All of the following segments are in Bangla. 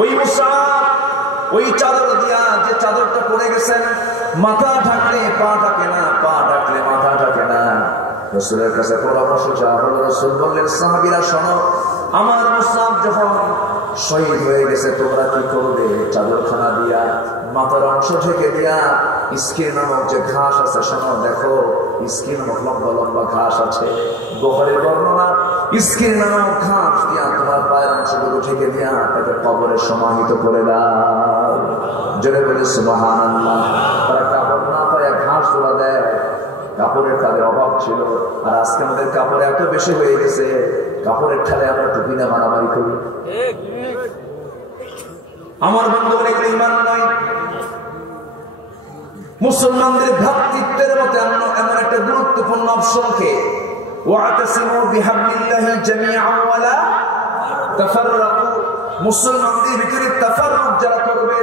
ওই মুসাব ওই চাদর দিয়া, যে চাদরটা পড়ে গেছেন, মাথা ঢাকলে পা ঢাকে না, পা ঢাকলে মাথা ঢাকে না। রাসূলের কাছে পরামর্শ চাওয়া হলো। রাসূল বললেন, সাহাবীরা শোনো, আমার মুসাব যখন শহীদ হয়ে গেছে তোমরা কি করবে? চাদরখানা দিয়া মাথার অংশ ঢেকে দিয়া ইস্কির নামক যে ঘাস আছে, শোনো দেখো ইস্কির নামক লম্বা লম্বা ঘাস আছে, বুখারীর বর্ণনা, ইস্কির নামক ঘাস দিয়া তোমার পায়ের অংশটুকু ঢেকে দিয়া তাকে কবরে সমাহিত করে দাও। জোরে বলে সুবহানাল্লাহ। তারা কাপড় না পায় ঘাস তোলা দেয়। কাপড়ের তাদের অভাব ছিল, আর আজকে আমাদের কাপড় এত বেশি হয়ে গেছে, কাপড়ের ঠালে আমরা টুপি না মারামারি করি। আমার বন্ধুগণ, এগুলো ঈমান নয়। মুসলমানদের ভ্রাতৃত্বের মধ্যে এমন একটা গুরুত্বপূর্ণ অপশনকে ওয়াতাসিমু বিহাবলিল্লাহি জামিআন ওয়া লা তাফাররাকু, মুসলমানদের ভিতরে তাফাররুক যারা করবে,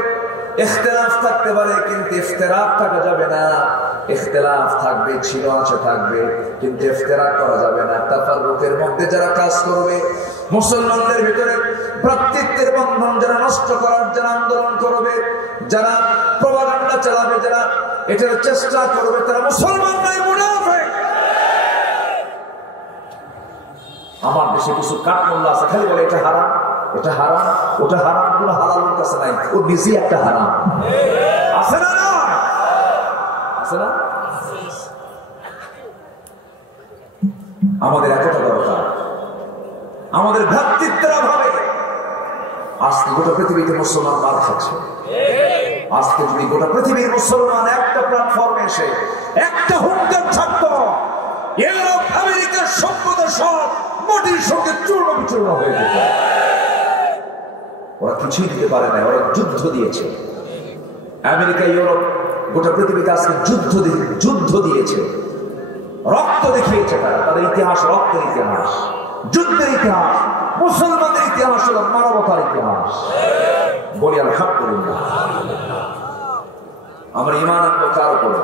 ইখতিলাফ থাকতে পারে কিন্তু ইফতিরাক থাকা যাবে না। ইখতিলাফ থাকবে, ছিল আছে থাকবে, কিন্তু ইফতিরাক করা যাবে না। তাফাররুকের মধ্যে যারা কাজ করবে, মুসলমানদের ভিতরে ভ্রাতৃত্বের বন্ধন যারা নষ্ট করার যারা আন্দোলন করবে, যারা প্রপাগান্ডা চালাবে, যারা এটার চেষ্টা করবে, তারা মুসলমান নয়, মুনাফিক। আমার দেশে কিছু কাঠমোল্লা আছে, খালি বলে এটা হারাম, এটা হারাম, ওটা হারাম, কোনো হালালের কাছে নাই, ও নিজেই একটা হারাম। আছে না? না আছে না? আমাদের একতা দরকার। আমাদের ভ্রাতৃত্বের অভাবে আজকে গোটা পৃথিবীতে মুসলমান মার খাচ্ছে। আজকে যদি গোটা পৃথিবীর মুসলমান একটা প্ল্যাটফর্মে এসে একটা হুঙ্কার ছাড়ত, ইউরোপ আমেরিকার সভ্যতা সব মাটির সঙ্গে চূর্ণ বিচূর্ণ হয়ে যেত। ওরা কিছুই দিতে পারে না, ওরা যুদ্ধ দিয়েছে। আমেরিকা, ইউরোপ, গোটা পৃথিবীতে আজকে যুদ্ধ দিয়েছে, রক্ত দেখিয়েছে। তাদের ইতিহাস রক্তের ইতিহাস, যুদ্ধের ইতিহাস। মুসলমানদের ইতিহাস হল মানবতার ইতিহাস। বলি আলহামদুলিল্লাহ। আমরা ঈমান আনবো কার উপরে?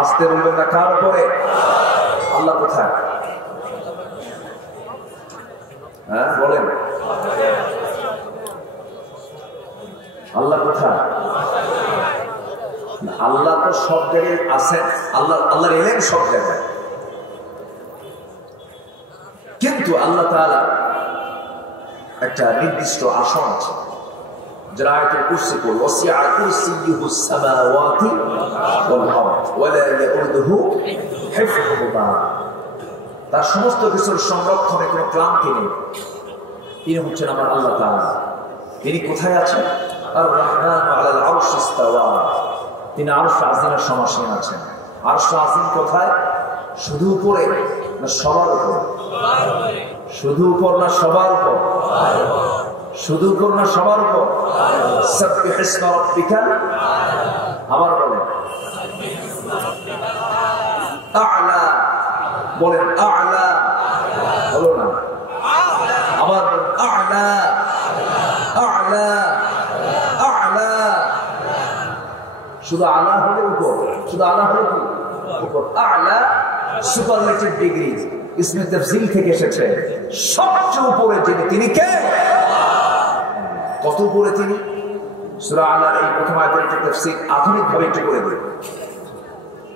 আসতে বলবেন না, কার উপরে? আল্লাহ কোথায়? হ্যাঁ বলেন, আল্লাহ কোথায়? আল্লাহ তো সব জায়গায় আছেন, আল্লাহর ইলম সব জায়গায়, কিন্তু আল্লাহ তাআলা একটা নির্দিষ্ট আসন আছে। যারা আয়াতুল কুরসি পড়ে, ওয়াসিআ কুরসিয়ুহুস সামাওয়াতি ওয়াল আরদ ওয়া লা ইয়াউদুহু হিফযুহুমা, তার সমস্ত কিছুর সংরক্ষণে কোনো ক্লান্তি নেই। তিনি হচ্ছেন আমার আল্লাহ তাআলা। তিনি কোথায় আছেন? আর রহমান আলাল আরশ ইস্তাওয়া, তিনি আরশ আজিমের সমাসীন আছেন। আরশ আজিম কোথায়? শুধু উপরে না সবার উপর? শুধু উপর না সবার উপর? শুধু উপর না সবার উপর? সাব্বিহ ইসমা রাব্বিকাল, আবার বলেন আ'লা, বলেন আ'লা, বলো না, আবার বলেন আ'লা, আ'লা, আ'লা। শুধু আলা হলে উপর, শুধু আলা হলে কি উপর? আ'লা সুপারলেটিভ ডিগ্রি, ইসমে তাফজিল থেকে এসেছে। সবচেয়ে উপরে যিনি, তিনি কে? কত উপরে তিনি? সূরা আলার এই প্রথম আয়াতের তাফসীর আধুনিকভাবে একটু করে দিই।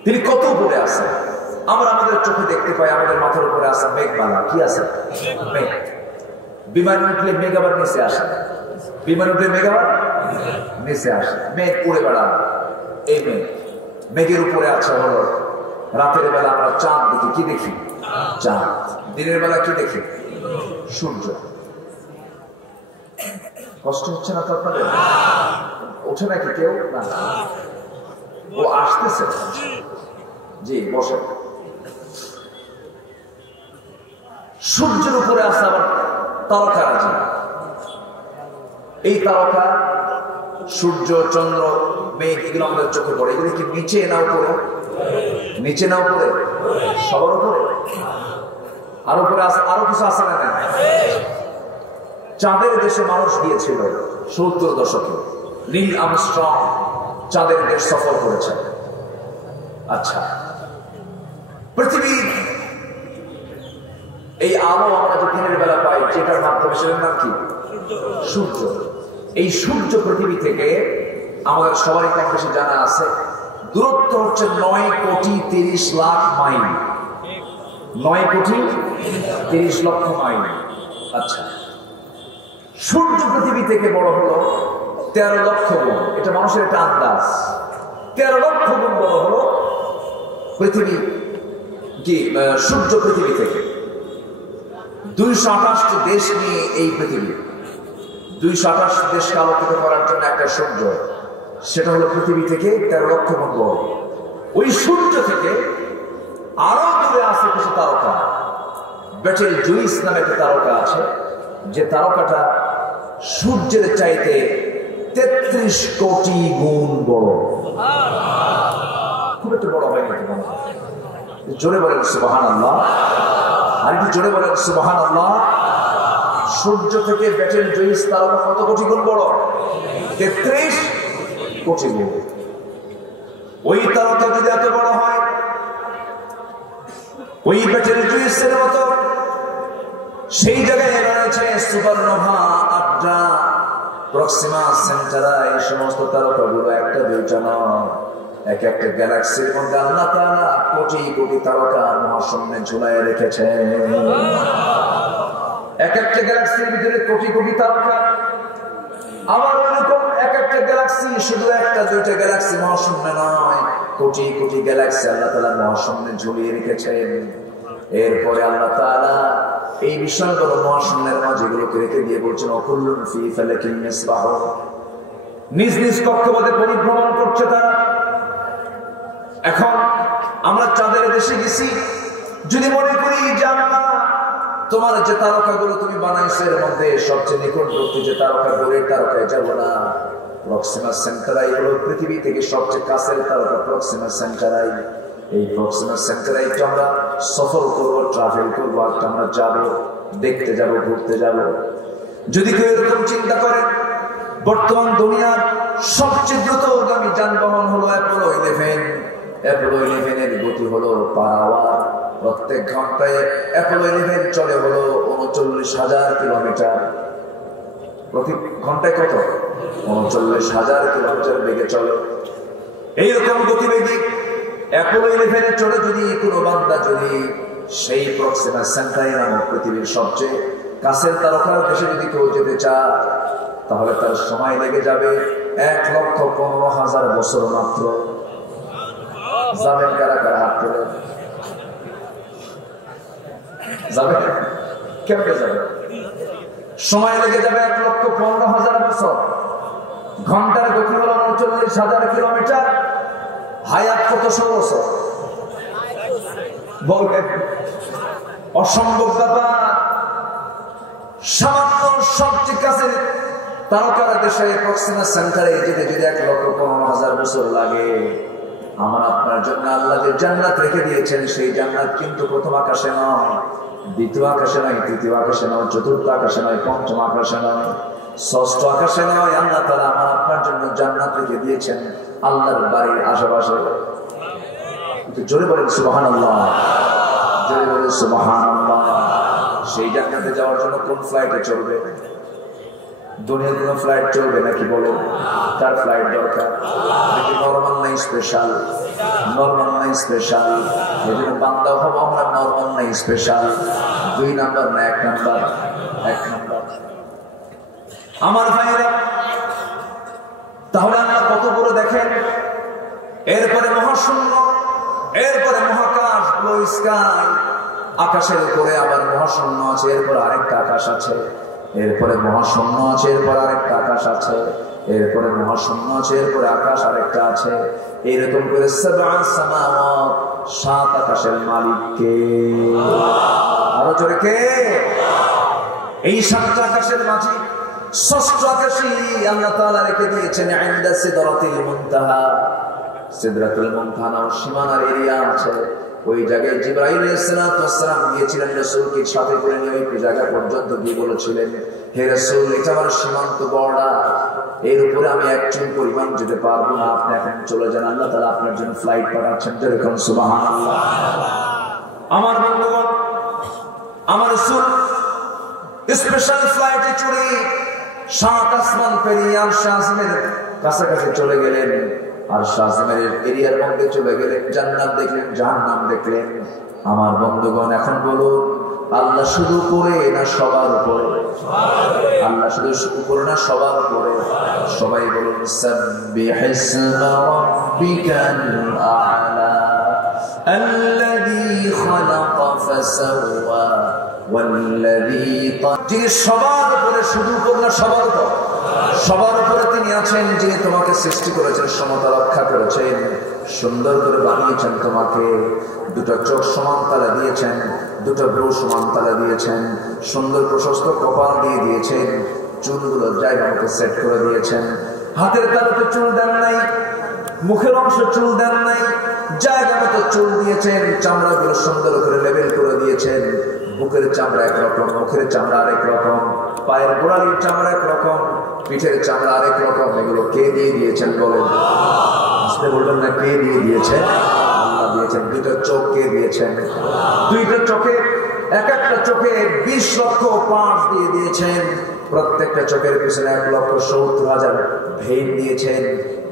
তিনি কত উপরে আছেন? আমরা আমাদের চোখে দেখতে পাই, আমাদের মাথার উপরে আছে মেঘমালা। কি আছে? মেঘ। বিমান উঠলে মেঘ আবার নিচে আসে, বিমান উঠলে মেঘ আবার নিচে আসে, মেঘ উড়ে বেড়ায়। এই মেঘের উপরে আছে হলো রাতের বেলা আমরা চাঁদ দেখি। কি দেখি? চাঁদ। দিনের বেলা কি দেখি? সূর্য। কষ্ট হচ্ছে না তো আপনাদের? ওঠে নাকি কেউ? না, ও আসতেছে। জি বসে। সূর্যের উপরে আছে আবার তারকারাজি। এই তারকা, সূর্য, চন্দ্র, মেঘ, এগুলো আমাদের চোখে পড়ে। এগুলো কি নিচে না উপরে? নিচে না উপরে? সবার উপরে? আর উপরে আছে আরো কিছু আছে না? চাঁদের দেশে মানুষ গিয়েছিল 70 দশকে। নীল আর্মস্ট্রং চাঁদের দেশ সফর করেছেন। আচ্ছা, পৃথিবীর এই আলো আমরা যে দিনের বেলা পাই, যেটার মাধ্যমে, সেটার নাম কি? সূর্য। এই সূর্য পৃথিবী থেকে আমাদের সবারই কম বেশি জানা আছে, দূরত্ব হচ্ছে 9,30,00,000 মাইল। 9,30,00,000 মাইল। আচ্ছা, সূর্য পৃথিবী থেকে বড় হলো 13 লক্ষ গুণ। এটা মানুষের একটা আন্দাজ। 13 লক্ষ গুণ বড় হলো পৃথিবী কি সূর্য পৃথিবী থেকে। 228 দেশ নিয়ে এই পৃথিবী। 228 দেশকে আলোকিত করার জন্য একটা সূর্য, সেটা হলো পৃথিবী থেকে 13 লক্ষ গুণ বড়। ওই সূর্য থেকে আরো দূরে আছে কিছু তারকা। বেটেল জুইস নামে একটা তারকা আছে, যে তারকাটা সূর্যের চাইতে 33 কোটি গুণ বড়। খুব একটা বড় হয় না। জোরে বলেন সুবহানাল্লাহ। আর একটু জোরে বলেন সুবহানাল্লাহ। সূর্য থেকে বেটেল জুইস তারকা কত কোটি গুণ বড়? 33 কোটি গুণ। ওই তারকা যদি এত বড় হয়, ওই বেটেল জুইসের মতো সেই জায়গায় রয়েছে সুপারনোভা, আড্ডা, প্রক্সিমা সেন্টারা, এই সমস্ত তারকাগুলো একটা দুইটা নয়, এক একটা গ্যালাক্সির মধ্যে আল্লাহ তাআলা কোটি কোটি তারকা মহাশূন্যে ঝুলায় রেখেছেন। এক একটা গ্যালাক্সির ভিতরে কোটি কোটি তারকা। আবার এরকম এক একটা গ্যালাক্সি, শুধু একটা দুইটা গ্যালাক্সি মহাশূন্যে নয়, কোটি কোটি গ্যালাক্সি আল্লাহ তাআলা মহাশূন্যে ঝুলিয়ে রেখেছেন। এরপরে আল্লাহ তাআলা এই বিষয়গুলো মহাশূন্যের মাঝেগুলোকে রেখে দিয়ে বলছেন অকুল্লুন ফি ফালাকিন ইসবাহুন। নিজ নিজ কক্ষপথে পরিভ্রমণ করছে তারা। এখন আমরা চাঁদের দেশে গেছি, যদি মনে করি যে আল্লাহ তোমার যে তারকাগুলো তুমি বানাইছো এর মধ্যে সবচেয়ে নিকটবর্তী যে তারকাগুলো, এই তারকায় যাব না, প্রক্সিমা সেন্টারাই হলো পৃথিবী থেকে সবচেয়ে কাছের তারকা। প্রক্সিমা সেন্টারাই, এই প্রক্সিমা সেন্টারাই আমরা সফর করবো, ট্রাভেল করবো, একটা আমরা যাবো, দেখতে যাব, ঘুরতে যাব। যদি কেউ এরকম চিন্তা করে, বর্তমান দুনিয়ার সবচেয়ে দ্রুতগামী যানবাহন হলো অ্যাপোলো 11। অ্যাপোলো 11 এর গতি হলো পার আওয়ার, প্রত্যেক ঘন্টায় অ্যাপোলো 11 চলে হলো 39,000 কিলোমিটার। প্রতি ঘন্টায় কত? 39,000 কিলোমিটার বেগে চলে। এইরকম গতিবেগে অ্যাপোলো 11 চলে যদি কোনো বান্দা যদি সেই প্রক্সিমা সেন্টারাই নামক পৃথিবীর সবচেয়ে কাছের তারকার দেশে যদি কেউ যেতে চায়, তাহলে তার সময় লেগে যাবে 1,15,000 বছর মাত্র। যাবেন কারা কারা? হাত তুলে যাবে? কেমনে যাবে? সময় লেগে যাবে 1,15,000 বছর। ঘন্টার গতি হলো 39,000 কিলোমিটার। হায়াত কতশো বছর? বলবেন অসম্ভব ব্যাপার। সামান্য সবচেয়ে কাছে তারকার দেশে প্রক্সিমা সেন্টারে যেতে যদি 1,15,000 বছর লাগে, আমার আপনার জন্য আল্লাহ যে জান্নাত রেখে দিয়েছেন, সেই জান্নাত কিন্তু প্রথম আকাশে নয়, দ্বিতীয় আকাশে নয়, তৃতীয় আকাশে নয়, চতুর্থ আকাশে নয়, পঞ্চম আকাশে নয়, ষষ্ঠ আকাশে নয়। আল্লাহ তাআলা আমার আপনার জন্য জান্নাত রেখে দিয়েছেন আল্লাহর বাড়ির আশেপাশে। জোরে বলেন সুবহানাল্লাহ, জোরে বলেন সুবহানাল্লাহ। সেই জান্নাতে যাওয়ার জন্য কোন ফ্লাইটে চলবে? দুনিয়ার কোনো ফ্লাইট চলবে নাকি? বলো, কার ফ্লাইট দরকার? নরমাল নাই স্পেশাল? নরমাল নাই স্পেশাল? এই জন্য বান্দা হবো আমরা নরমাল নাই স্পেশাল। 2 নাম্বার না 1 নাম্বার? 1 নাম্বার। আমার ভাইরা, তাহলে আমরা কত বড় দেখেন। এরপরে মহাশূন্য, এরপরে মহাকাশ, ব্লু স্কাই। আকাশের উপরে আবার মহাশূন্য আছে, এরপরে আরেকটা আকাশ আছে, এরপরে মহাশূন্য আছে, এরপরে আরেকটা আকাশ আছে, এরপরে মহাশূন্য আছে, এরপরে আকাশ আরেকটা আছে। এইরকম করে 7 সামাওয়াত, 7 আকাশের মালিক কে? আরো জোরে কে? এই 7টা আকাশের মাঝে ষষ্ঠ আকাশে আল্লাহ তাআলা রেখে দিয়েছেন ইনদা সিদরাতিল মুনতাহা। সিদরাতুল মুনতাহা নাম সীমানার এরিয়া আছে। ওই জায়গায় জিবরাইল আলাইহিস সালাম গিয়েছিলেন, রাসূলকে সাথে করে নিয়ে ওই জায়গা পর্যন্ত গিয়ে বলেছিলেন, হে রাসূল, এটা আমার সীমান্ত বর্ডার, এর উপরে আমি একটু পরিমাণ যেতে পারবো না, আপনি এখন চলে যান। আল্লাহ তাআলা আপনার জন্য ফ্লাইট পাঠাচ্ছেন। যেরকম সুবহানাল্লাহ। আমার বন্ধুগণ, আমার রাসূল স্পেশাল ফ্লাইটে চড়ে সাত আসমান পেরিয়ে আর শাহজিমের কাছাকাছি চলে গেলেন, আর শাহজিমের এরিয়ার মধ্যে চলে গেলেন। জান্নাত দেখলেন, জাহান্নাম দেখলেন। আমার বন্ধুগণ, এখন বলুন, আল্লাহ শুধু উপরে না সবার উপরে? আল্লাহ শুধু উপরে না সবার উপরে? সবাই বলুন সাব্বিহিসমা রাব্বিকাল আ'লা আল্লাযী খালাকা ফাসাওয়া ওয়াল্লাযী যিনি সবার উপরে, শুধু উপরে না সবার উপরে? সবার উপরে তিনি আছেন, যিনি তোমাকে সৃষ্টি করেছেন, সমতা রক্ষা করেছেন, সুন্দর করে বানিয়েছেন তোমাকে। দুটো চোখ সমান তালা দিয়েছেন, দুটো ভ্রু সমান তালা দিয়েছেন, সুন্দর প্রশস্ত কপাল দিয়ে দিয়েছেন, চুলগুলো জায়গা মতো সেট করে দিয়েছেন। হাতের তালুতে চুল দেন নাই, মুখের অংশ চুল দেন নাই, জায়গা মতো চুল দিয়েছেন। চামড়াগুলো সুন্দর করে লেবেল করে দিয়েছেন। বুকের চামড়া একরকম, মুখের চামড়া আরেক রকম, পায়ের গোড়ালির চামড়া একরকম, পিঠের চামড়া আরেক রকম। এগুলো কে দিয়ে দিয়েছেন বলেন? আসতে বলবেন না, কে দিয়ে দিয়েছেন? আল্লাহ দিয়েছেন। দুটো চোখ কে দিয়েছেন? দুইটা চোখে, এক একটা চোখে 20 লক্ষ পাঁচ দিয়ে দিয়েছেন। প্রত্যেকটা চোখের পিছনে 1,70,000 ভেইন দিয়েছেন।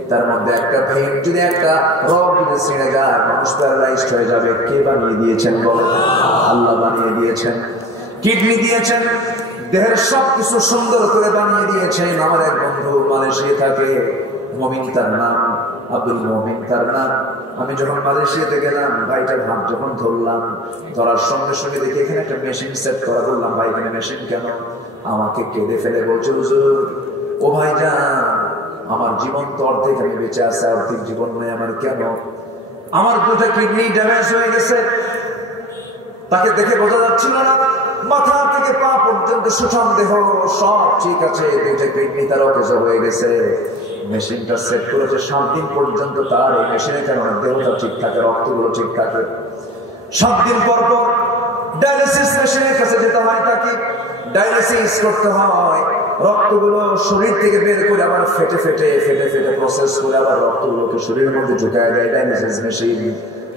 তার মধ্যে একটা ভেইন যদি, একটা রগ যদি ছিঁড়ে যায়, মানুষ প্যারালাইজড হয়ে যাবে। কে বানিয়ে দিয়েছেন বলেন? আল্লাহ বানিয়ে দিয়েছেন। কিডনি দিয়েছেন, দেহের সবকিছু সুন্দর করে বানিয়ে দিয়েছেন। আমার এক বন্ধু মালয়েশিয়া থাকে, মমিন তার নাম, আব্দুল মমিন তার নাম। আমি যখন মালয়েশিয়াতে গেলাম, ভাইটার হাত যখন ধরলাম, ধরার সঙ্গে সঙ্গে দেখি এখানে একটা মেশিন সেট করা। বললাম, ভাই এখানে মেশিন কেন? আমাকে কেঁদে ফেলে বলছে, হুজুর ও ভাইজান, আমার জীবন তো অর্ধেক, আমি বেঁচে আছে, অর্ধেক জীবন নেই আমার। কেন? আমার দুটো কিডনি ড্যামেজ হয়ে গেছে। তাকে দেখে বোঝা যাচ্ছিল না, মাথা থেকে পা পর্যন্ত সুঠাম দেহ, সব ঠিক আছে, দুইটা কিডনি তার অকেজ হয়ে গেছে। মেশিনটা সেট করেছে 7 দিন পর্যন্ত। তার এই মেশিনের কারণে দেহটা ঠিক থাকে, রক্তগুলো ঠিক থাকে। 7 দিন পর পর ডায়ালিসিস মেশিনের কাছে যেতে হয়, তাকে ডায়ালিসিস করতে হয়। রক্তগুলো শরীর থেকে বের করে আবার ফেটে ফেটে প্রসেস করে আবার রক্তগুলোকে শরীরের মধ্যে ঢুকায় দেয় ডায়ালিসিস মেশিন।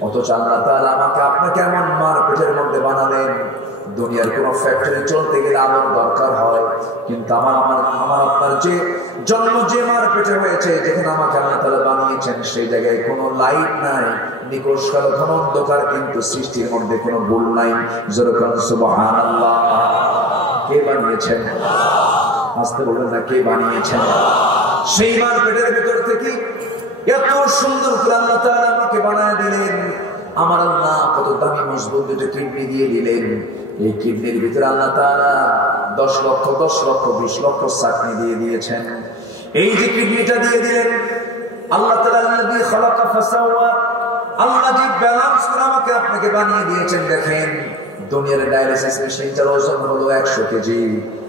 অথচ আল্লাহ তাআলা আমাকে আপনাকে এমন মার পেটের মধ্যে বানালেন, দুনিয়ার কোন ফ্যাক্টরি চলতে গেলে আলোর দরকার হয়, কিন্তু আমার আপনার যে জন্ম যে মার পেটে হয়েছে, যেখানে আমাকে আল্লাহ তাআলা বানিয়েছেন, সেই জায়গায় কোনো লাইট নাই, নিকষ কালো ঘন অন্ধকার, কিন্তু সৃষ্টির মধ্যে কোনো ভুল নাই। যেরকম সুবহানাল্লাহ। কে বানিয়েছেন? আসতে বলবেন না, কে বানিয়েছেন? সেই মার পেটের ভিতর থেকে এত সুন্দর করে আল্লাহ তাআলা আমাকে বানায় দিলেন। আমার আল্লাহ কত দামি মজবুত দুটো কিডনি দিয়ে দিলেন। এই কিডনির ভিতরে আল্লাহ তাআলা 10 লক্ষ 20 লক্ষ চাকনি দিয়ে দিয়েছেন। এই যে কিডনিটা দিয়ে দিলেন, আল্লাহ তাআলা আল্লাযী খালাকা ফাসাওয়া, আল্লাহ যে ব্যালেন্স করে আমাকে আপনাকে বানিয়ে দিয়েছেন। দেখেন, দুনিয়ার ডায়ালিসিস মেশিনটার ওজন হলো 100 কেজি,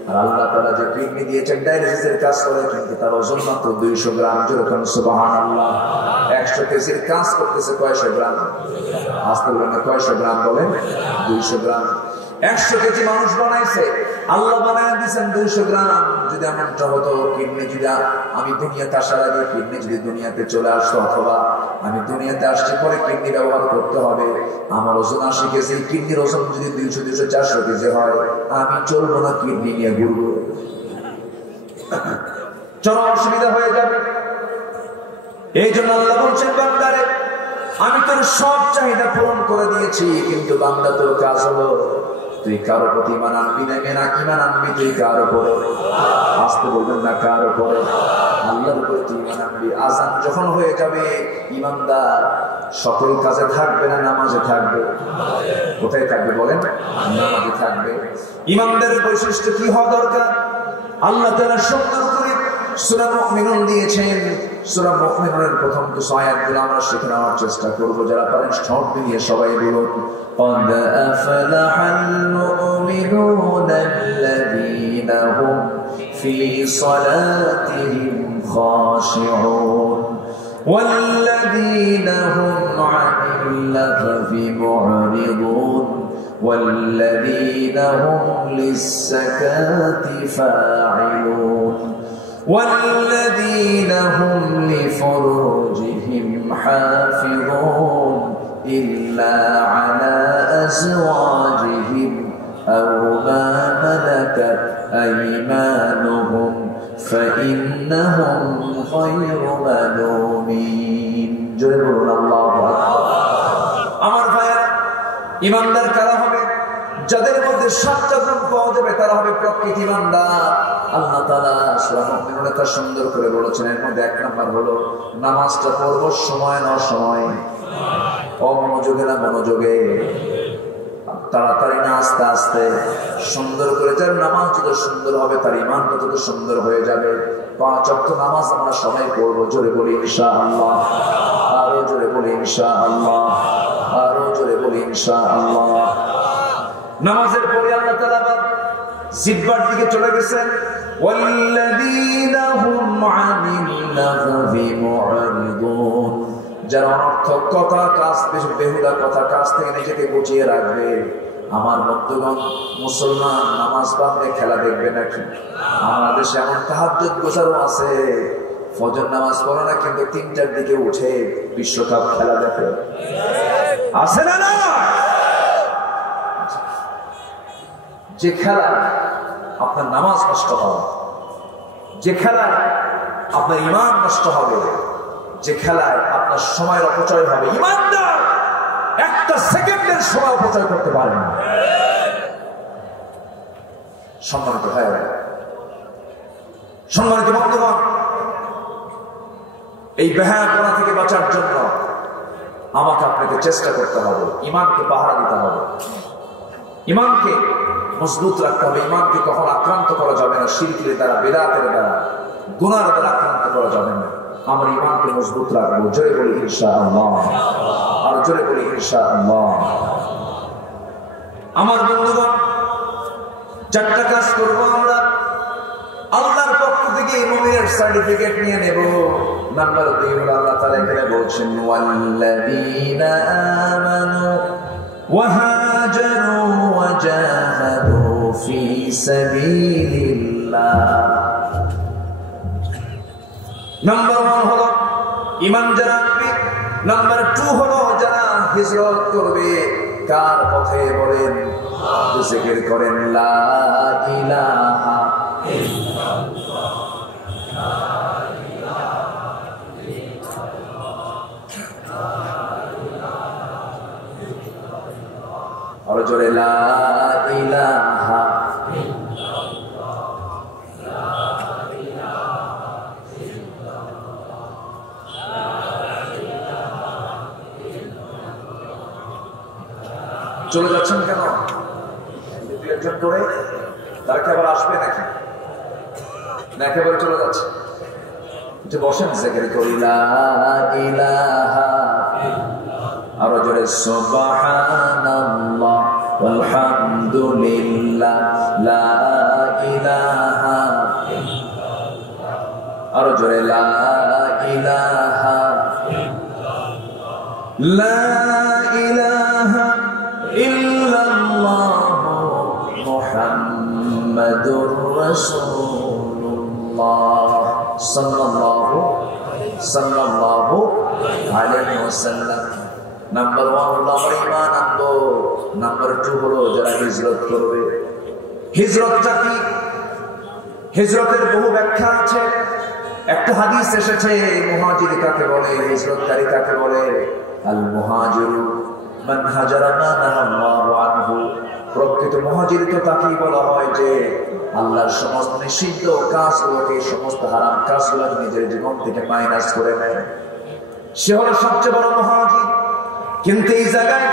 আর আল্লাহ তাআলা যে কিডনি দিয়েছেন ডায়ালিসিসের কাজ করে, কিন্তু তার ওজন মাত্র 200 গ্রাম। যেরকম সুবহানাল্লাহ। 100 কেজির কাজ করতেছে কয়শো গ্রাম? আসতে বলেন না, কয়শো গ্রাম বলেন? 200 গ্রাম। 100 কেজি মানুষ বানাইছে, আল্লাহ বানায় দিয়েছেন 200 গ্রাম। যদি এমনটা হতো, কিডনি যদি আমি দুনিয়াতে আসার আগে কিডনি যদি দুনিয়াতে চলে আসতো, অথবা আমি দুনিয়াতে আসছি পরে কিডনি ব্যবহার করতে হবে, আমার ওজন 80 কেজি, কিডনির ওজন যদি 200, 400 কেজি হয়, আমি চলবো না, কিডনি নিয়ে ঘুরবো, চরম অসুবিধা হয়ে যাবে। এই জন্য আল্লাহ বলছেন, বান্দারে আমি তোর সব চাহিদা পূরণ করে দিয়েছি, কিন্তু বান্দা তোর কাজ হলো তুই কারো প্রতি ঈমান আনবি না, ঈমান আনবি তুই কার উপরে? আসতে বলবেন না, কার উপরে? আল্লাহর উপরে তুই ঈমান আনবি। আযান যখন হয়ে যাবে, ঈমানদার সকল কাজে থাকবে না, নামাজে থাকবে। কোথায় থাকবে বলেন? নামাজে থাকবে। ঈমানদারের বৈশিষ্ট্য কি হওয়া দরকার? আল্লাহ তাআলা সুন্দর করে সূরা মুমিনুন দিয়েছেন। সূরা মুমিনুনের প্রথম কিছু আয়াতগুলো আমরা শিখে নেওয়ার চেষ্টা করব। যারা পারেন সব মিলিয়ে সবাই বলুন, قد أفلح المؤمنون الذين هم في صلاتهم خاشعون والذين هم عن اللغو معرضون والذين هم للزكاة فاعلون والذين هم لفروجهم حافظون إلا على أزواجهم أو ما ملكت أيمانهم فإنهم غير ملومين জোরে বলুন আল্লাহু আকবার। আমার ভাইরা, ইমানদার কারা হবে? যাদের মধ্যে 7টা গুণ পাওয়া যাবে তারা হবে প্রকৃত ইমানদার। আল্লাহ তাআলা সূরা মুমিনুনে তা সুন্দর করে বলেছেন, এর মধ্যে 1 নাম্বার হলো নামাজটা পড়ব সময় না সময়, অমনোযোগে না মনোযোগে, তাড়াতাড়ি না আস্তে আস্তে, সুন্দর করে। যার নামাজ যত সুন্দর হবে তার ইমানটা তত সুন্দর হয়ে যাবে। 5 ওয়াক্ত নামাজ আমরা সবাই পড়বো, জোরে বলি ইনশাআল্লাহ, আরো জোরে বলি ইনশাআল্লাহ, আরো জোরে বলি ইনশাআল্লাহ। নামাজের পরে আল্লাহ তাআলা আবার জিহ্বার দিকে চলে গেছেন, ওয়াল্লাযীনা হুম আনিল লাগবি মু'রিদুন, যারা অনর্থক কথা, কাজ, বেহুদা কথা, কাজ থেকে নিজেকে গুছিয়ে রাখবে। আমার বন্ধুগণ, মুসলমান নামাজ পড়লে খেলা দেখবে নাকি? আমাদের দেশে এমন তাহাজ্জুদ গোছানো আছে, ফজর নামাজ পড়ে না কিন্তু 3টার দিকে উঠে বিশ্বকাপ খেলা দেখে, আছে না? না, যে খেলা আপনার নামাজ নষ্ট হবে, যে খেলায় আপনার ঈমান নষ্ট হবে, যে খেলায় আপনার সময়ের অপচয় হবে, ঈমানদার একটা সেকেন্ডের সময় অপচয় করতে পারে না। সম্মানিত ভাইরা, সম্মানিত বন্ধুগণ, এই বেহায়াপনা থেকে বাঁচার জন্য আমাকে আপনাকে চেষ্টা করতে হবে, ঈমানকে পাহারা দিতে হবে, ঈমানকে মজবুত রাখতে হবে। ঈমানকে কখনো আক্রান্ত করা যাবে না, শিরকের দ্বারা, বিদআতের দ্বারা, গুনাহের দ্বারা আক্রান্ত করা যাবে না। আমার ঈমানকে মজবুত রাখবো, জোরে বলি ইনশাআল্লাহ, আর জোরে বলি ইনশাআল্লাহ। আমার বন্ধুগণ, 4টা কাজ করবো আমরা, আল্লাহর পক্ষ থেকে মুমিনের সার্টিফিকেট নিয়ে নেব। নাম্বার 2 হলো আল্লাহ তাআলা এখানে বলছেন, ওয়াল্লাযীনা আমানু وهاجروا وجاهدوا في سبيل الله। নাম্বার 1 হলো ঈমান যারা আনবে, নাম্বার 2 হলো যারা হিজরত করবে। কার পথে? বলেন, জিকির করেন লা ইলাহা ইল্লাল্লাহ, লা আর জোরে লা ইলাহা ইল্লাল্লাহ, লা ইলাহা ইল্লাল্লাহ, লা ইলাহা ইল্লাল্লাহ। চলে যাচ্ছেন কেন? 2-1 করে তার কি আবার আসবে নাকি? না, একেবারে চলে যাচ্ছে। যে বসেন, জিকির করি লা ইলাহা ইল্লাল্লাহ, আর জোরে সুবহানাল্লাহ ওয়ালহামদুলিল্লাহ, লা ইলাহা ইল্লাল্লাহ, আর জোরে লা ইলাহা ইল্লাল্লাহ, লা ইলাহা ইল্লাল্লাহ মুহাম্মাদুর রাসূলুল্লাহ সাল্লাল্লাহু আলাইহি ওয়াসাল্লাম। নাম্বার 1 হলো আমরা ঈমান আনবো, নাম্বার 2 হলো যারা হিজরত করবে। হিজরতটা কি? হিজরতের বহু ব্যাখ্যা আছে। একটা হাদিস এসেছে, মুহাজির কাকে বলে, হিজরতকারী কাকে বলে? আল মুহাজিরু মান হাজারা মা নাহাল্লাহু আনহু। প্রকৃত মুহাজির তো তাকেই বলা হয় যে আল্লাহর সমস্ত নিষিদ্ধ কাজগুলোকে, সমস্ত হারাম কাজগুলোকে নিজের জীবন থেকে মাইনাস করে নেয়, সে হলো সবচেয়ে বড় মুহাজির। কিন্তু এই জায়গায়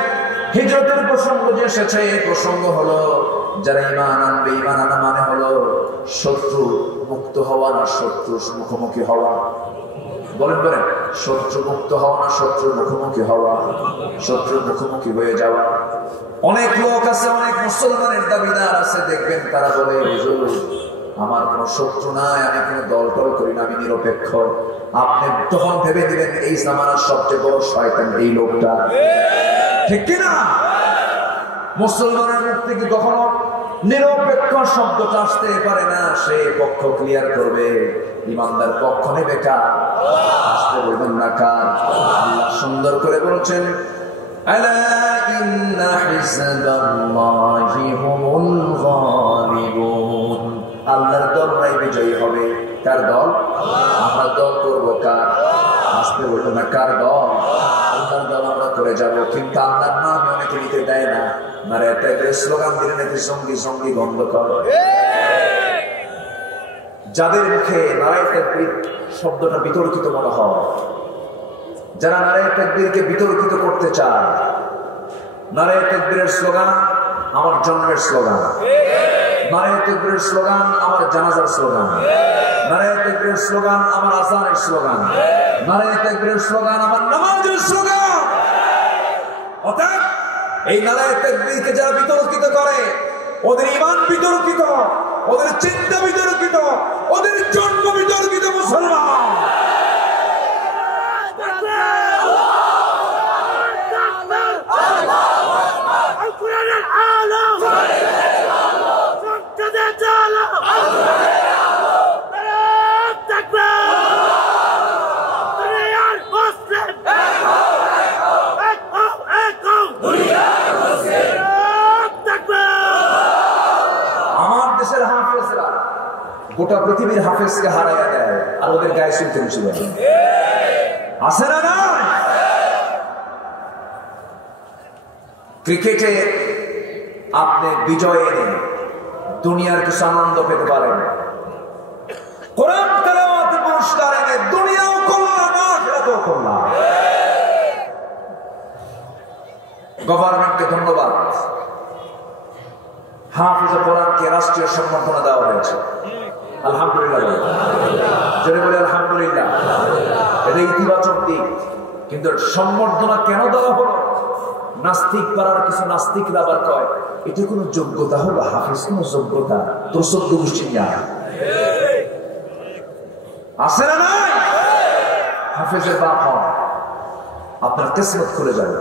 হিজরতের প্রসঙ্গ যে এসেছে, এই প্রসঙ্গ হলো যারা ঈমান আনবে। ঈমান আনা মানে হলো শত্রু মুক্ত হওয়া না শত্রুর মুখোমুখি হওয়া। বলেন বলেন, শত্রু মুক্ত হওয়া না শত্রুর মুখোমুখি হওয়া, শত্রুর মুখোমুখি হয়ে যাওয়া। অনেক লোক আছে, অনেক মুসলমানের দাবিদার আছে, দেখবেন তারা বলে, হুজুর আমার কোনো শত্রু নাই, আমি কোনো দল টল করি না, আমি নিরপেক্ষ। আপনি তখন ভেবে দিবেন এই জামানার সবচেয়ে বড় শয়তান এই লোকটা, ঠিক কিনা? মুসলমানের মুখ থেকে কখনো নিরপেক্ষ শব্দটা আসতে পারে না, সে পক্ষ ক্লিয়ার করবে। ইমানদার পক্ষ নেবে কার? আসতে বলবেন না কার? আল্লাহ সুন্দর করে বলছেন, আলা ইন্না হিজবাল্লাহি হুমুল গালিবুন। আল্লাহর দলরাই বিজয়ী হবে। কার দল? আমরা দল করবো কার? আসতে বলবো না, কার দল? আল্লাহর দল আমরা করে যাবো। কিন্তু আল্লাহর নাম অনেকে নিতে দেয় না, মানে একটা স্লোগান দিলে নাকি সঙ্গী সঙ্গী বন্ধ কর। যাদের মুখে নারায়ে তাকবীর শব্দটা বিতর্কিত মনে হয়, যারা নারায়ে তাকবীরকে বিতর্কিত করতে চায়, নারায়ে তাকবীরের স্লোগান আমার জন্মের স্লোগান, নারায়ে তাকবীরের স্লোগান আমার জানাজার স্লোগান, নারায়ে তাকবীরের স্লোগান আমার আযানের স্লোগান, নারায়ে তাকবীরের স্লোগান আমার নামাজের স্লোগান। অর্থাৎ এই নারায়ে তাকবীরকে যারা বিতর্কিত করে, ওদের ঈমান বিতর্কিত, ওদের চিন্তা বিতর্কিত, ওদের জন্ম বিতর্কিত। মুসলমান গোটা পৃথিবীর হাফেজকে হারাইয়া দেয়, আর ওদের গায়ে শুনতে ছিল আছে না? না, ক্রিকেটে আপনি বিজয় এনে দুনিয়ার কিছু আনন্দ পেতে পারেন, কোরআন তেলাওয়াতে পুরস্কার এনে দুনিয়াও কল্যাণ, আখিরাতেও কল্যাণ। গভর্নমেন্টকে ধন্যবাদ, হাফেজে কোরআনকে রাষ্ট্রীয় সম্মাননা দেওয়া হয়েছে। আলহামদুলিল্লাহ, জোরে বলে আলহামদুলিল্লাহ। এটা ইতিবাচক দিক। কিন্তু সম্বর্ধনা কেন দেওয়া হলো? নাস্তিক পাড়ার কিছু নাস্তিকরা আবার কয় এটা কোনো যোগ্যতা হলো? হাফেজ কোন যোগ্যতা? তোর 14 গোষ্ঠী নিয়ে আসে না? নাই হাফেজের বাপ হন, আপনার কিসমত খুলে যাবে,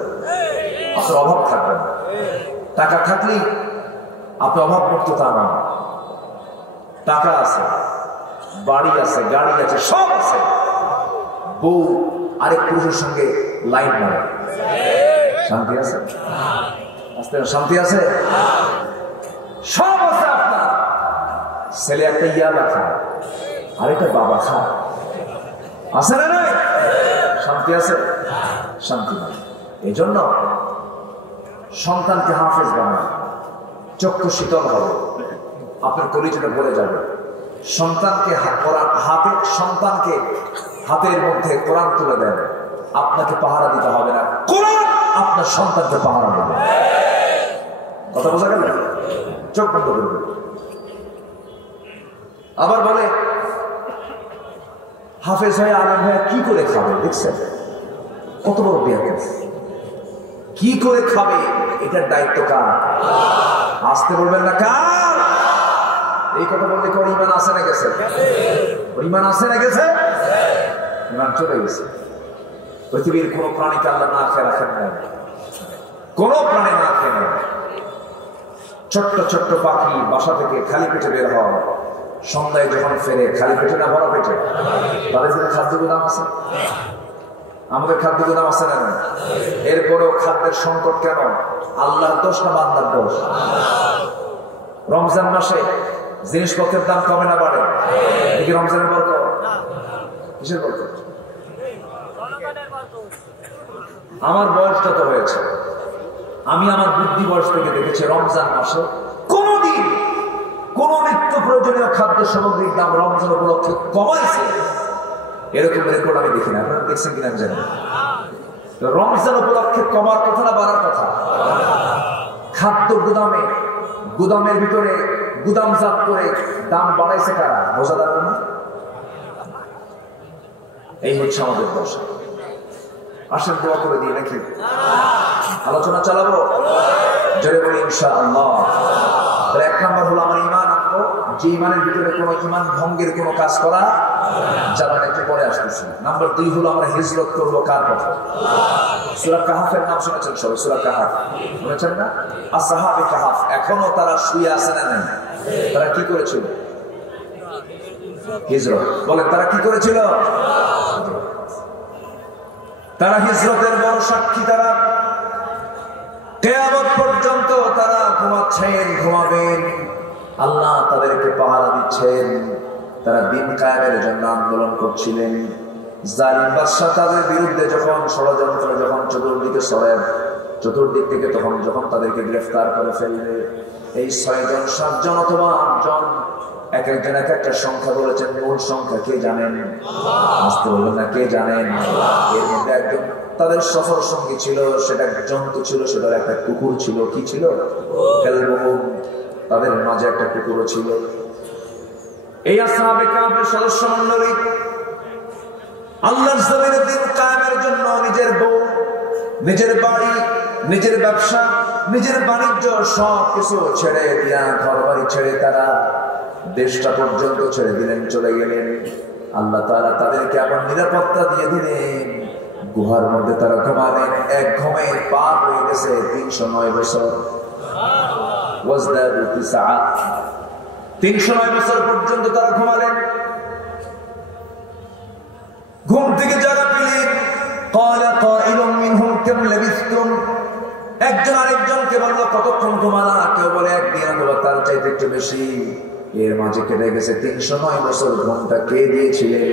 আপনার অভাব থাকবে না। টাকা থাকলেই আপনি অভাব মুক্ত তা না। টাকা আছে, বাড়ি আছে, গাড়ি আছে, সব আছে, বউ আরেক পুরুষের সঙ্গে লাইন মারে, শান্তি আছে? আস্তে শান্তি আছে, সব আছে আপনার। ছেলে একটা ইয়াবা খায়, আরেকটা বাবা খায়, আছে না? নাই শান্তি আছে? শান্তি নাই। এই জন্য সন্তানকে হাফেজ বানায়, চক্ষু শীতল হবে, আপনার কলিজাটা ভরে যাবে। সন্তানকে সন্তানকে হাতের মধ্যে কোরআন তুলে দেন, আপনাকে পাহারা দিতে হবে না, কোরআন আপনার সন্তানকে পাহারা দেবে। কথা বোঝা গেল? চোখ বন্ধ করবে। আবার বলে হাফেজ হয়ে আলেম হয়ে কি করে খাবে? দেখছেন কত বড় বেয়াদব। কি করে খাবে এটার দায়িত্ব কার? আসতে বলবেন না কার? এই কথা বলতে কি ইমান আসে না গেছে? ইমান আসে না গেছে? ইমান চলে গেছে। পৃথিবীর কোন প্রাণীকে আল্লাহ না খেয়ে রাখেন না, কোন প্রাণী না খেয়ে নেয়। ছোট্ট ছোট্ট পাখি বাসা থেকে খালি পেটে বের হয়, সন্ধ্যায় যখন ফেরে খালি পেটে না ভরা পেটে? তাদের জন্য খাদ্য গুদাম আছে। আমাদের খাদ্য গুদাম আছে না? এরপরেও খাদ্যের সংকট কেন? আল্লাহর দোষ না বান্দার দোষ? রমজান মাসে জিনিসপত্রের দাম কমে না বাড়ে? নাকি রমজানের বরকত? কিসের বরকত? আমার বয়স যত হয়েছে, আমি আমার বুদ্ধি বয়স থেকে দেখেছি রমজান মাসে কোনদিন কোন নিত্য প্রয়োজনীয় খাদ্য সামগ্রীর দাম রমজান উপলক্ষে কমাইছে এরকম রেকর্ড আমি দেখি না। আপনারা দেখছেন কিনা আমি জানি না। রমজান উপলক্ষে কমার কথা না বাড়ার কথা? খাদ্য গুদামের ভিতরে গুদামজাত করে দাম বাড়াইছে কারা? বোঝা যাবে না। এই হচ্ছে আমাদের দশা। আসেন দোয়া করে দিই নাকি? আলোচনা চালাবো, জোরে বলি ইনশাআল্লাহ। এক নম্বর হলো আমার ইমান আনবো, যে ইমানের ভিতরে কোনো ইমান ভঙ্গের কোনো কাজ করা যাবে না, একটু পরে আসতেছি। নাম্বার 2 হলো আমরা হিজরত করবো কার পথে? সূরা কাহাফের নাম শুনেছেন সবাই? সূরা কাহাফ শুনেছেন না? আসহাবে কাহাফ এখনো তারা শুয়ে আছে না? নাই। তারা কি করেছিল? হিজরত। বলেন তারা কি করেছিল? তারা হিজরতের বড় সাক্ষী। তারা কিয়ামত পর্যন্ত তারা ঘুমাচ্ছেন, ঘুমাবেন, আল্লাহ তাদেরকে পাহারা দিচ্ছেন। তারা দিন কায়েমের জন্য আন্দোলন করছিলেন। জালিম বাদশা তাদের বিরুদ্ধে যখন ষড়যন্ত্র যখন চতুর্দিক থেকে যখন তাদেরকে গ্রেফতার করে ফেলবে, এই 6 জন 7 জন অথবা 8 জন এক একজন এক একটা সংখ্যা বলেছেন। মূল সংখ্যা কে জানেন? আসতে বলবেন না, কে জানেন? এর মধ্যে একজন তাদের সফর সঙ্গী ছিল, সেটা জন্তু ছিল, সেটার একটা কুকুর ছিল। কি ছিল? তাদের মাঝে একটা কুকুরও ছিল। এই আসহাবে কাহফের সদস্য মণ্ডলী আল্লাহর জমিনে দিন কায়েমের জন্য নিজের বউ, নিজের বাড়ি, নিজের ব্যবসা, নিজের বাণিজ্য সব কিছু ছেড়ে দিয়া, ঘর বাড়ি ছেড়ে তারা দেশটা পর্যন্ত ছেড়ে দিলেন, চলে গেলেন। আল্লাহ তাআলা তাদেরকে আবার নিরাপত্তা দিয়ে দিলেন। গুহার মধ্যে তারা ঘুমালেন। এক ঘুমে পার হয়ে গেছে 309 বছর। 309 বছর পর্যন্ত তারা ঘুমালেন। ঘুম থেকে যারা পেলেন, একজন আরেকজনকে বলল কতক্ষণ ঘুমালা? কেউ বলে একদিন, অথবা তার চাইতে একটু বেশি। এর মাঝে কেটে গেছে 309 বছর। ঘুমটা কে দিয়েছিলেন?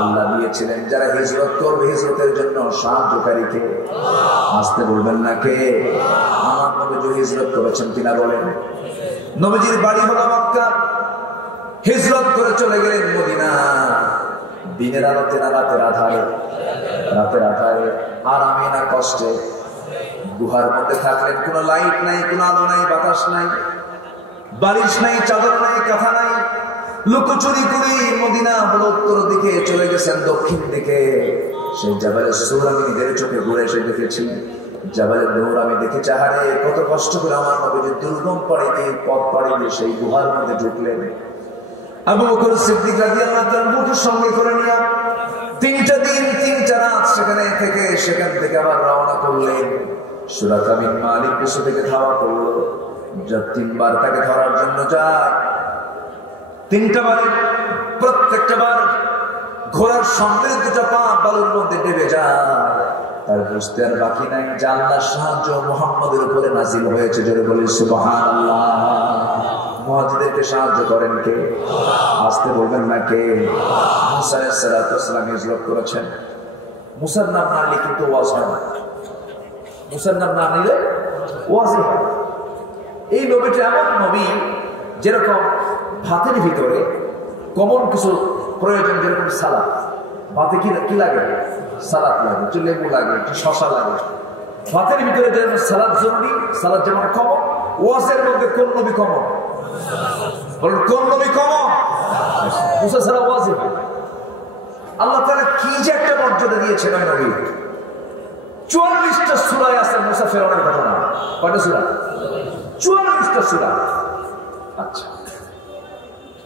আল্লাহ দিয়েছিলেন। যারা হিজরত করবে, হিজরতের জন্য সাহায্যকারীকে আসতে বলবেন না, কে? আমার নবী হিজরত করেছেন কিনা বলেন। নবীজির বাড়ি হলো মক্কা, হিজরত করে চলে গেলেন মদিনা। দিনের আলোতে না রাতের আধারে? রাতের আধারে। আরামে না কষ্টে? গুহার মধ্যে থাকলেন। কোনো লাইট নাই, কোনো আলো নাই, বাতাস নাই, বালিশ নাই, চাদর নাই, কাঁথা নাই। লুকোচুরি করে মদিনা হলো উত্তর দিকে, চলে গেছেন দক্ষিণ দিকে। সেই জাবালে সূর আমি নিজের চোখে ঘুরে এসে দেখেছি। জাবালে নূর আমি দেখেছি। হারে কত কষ্ট করে আমার নবী দুর্গম পাড়ি দিয়ে, পথ পাড়ি দিয়ে সেই গুহার মধ্যে ঢুকলেন। আবু বকর সিদ্দিক রাদিয়াল্লাহু তাআলাকে সঙ্গে করে নিয়ে 3টা দিন 3টা রাত সেখান থেকে আবার রওনা করলেন। সুরাকা বিন মালিক পিছু থেকে ধাওয়া করলো। যা 3বার তাকে ধরার জন্য যায়, 3টা বারে প্রত্যেকটা বার ঘোড়ার সামনে 2টা পা বালুর মধ্যে ডেবে যায়। তার বুঝতে আর বাকি নাই যে আল্লাহর সাহায্য মুহাম্মদের উপরে নাজিল হয়েছে। জোরে বলি সুবহানাল্লাহ। মুহাজিরদেরকে সাহায্য করেন কে? আসতে বলবেন না, কে? মুসা আলাইহিস সালাতু ওয়াস সালাম হিজরত করেছেন। মুসার নাম না নিলে কিন্তু ওয়াজ হয় না। মুসার নাম না নিলে ওয়াজ হয়। এই নবীটা এমন নবী, যেরকম ভাতের ভিতরে কমন কিছু প্রয়োজন, যেরকম সালাদ। ভাতে কি লাগে? সালাদ লাগে, একটু লেবু লাগে, একটু শশা লাগে। ভাতের ভিতরে যেমন সালাদ জরুরি, সালাদ যেমন কমন, ওয়াজের মধ্যে কোন নবী কমন? বলুন, কোন নবী কমন? মুসা ছাড়া ওয়াজ হয়। আল্লাহ তাআলা কি যে একটা মর্যাদা দিয়েছেন ওই নবী। 44টা সূরায় আছে মুসা ফেরাউনের ঘটনা। কয়টা সূরা? 44টা সূরা। আচ্ছা,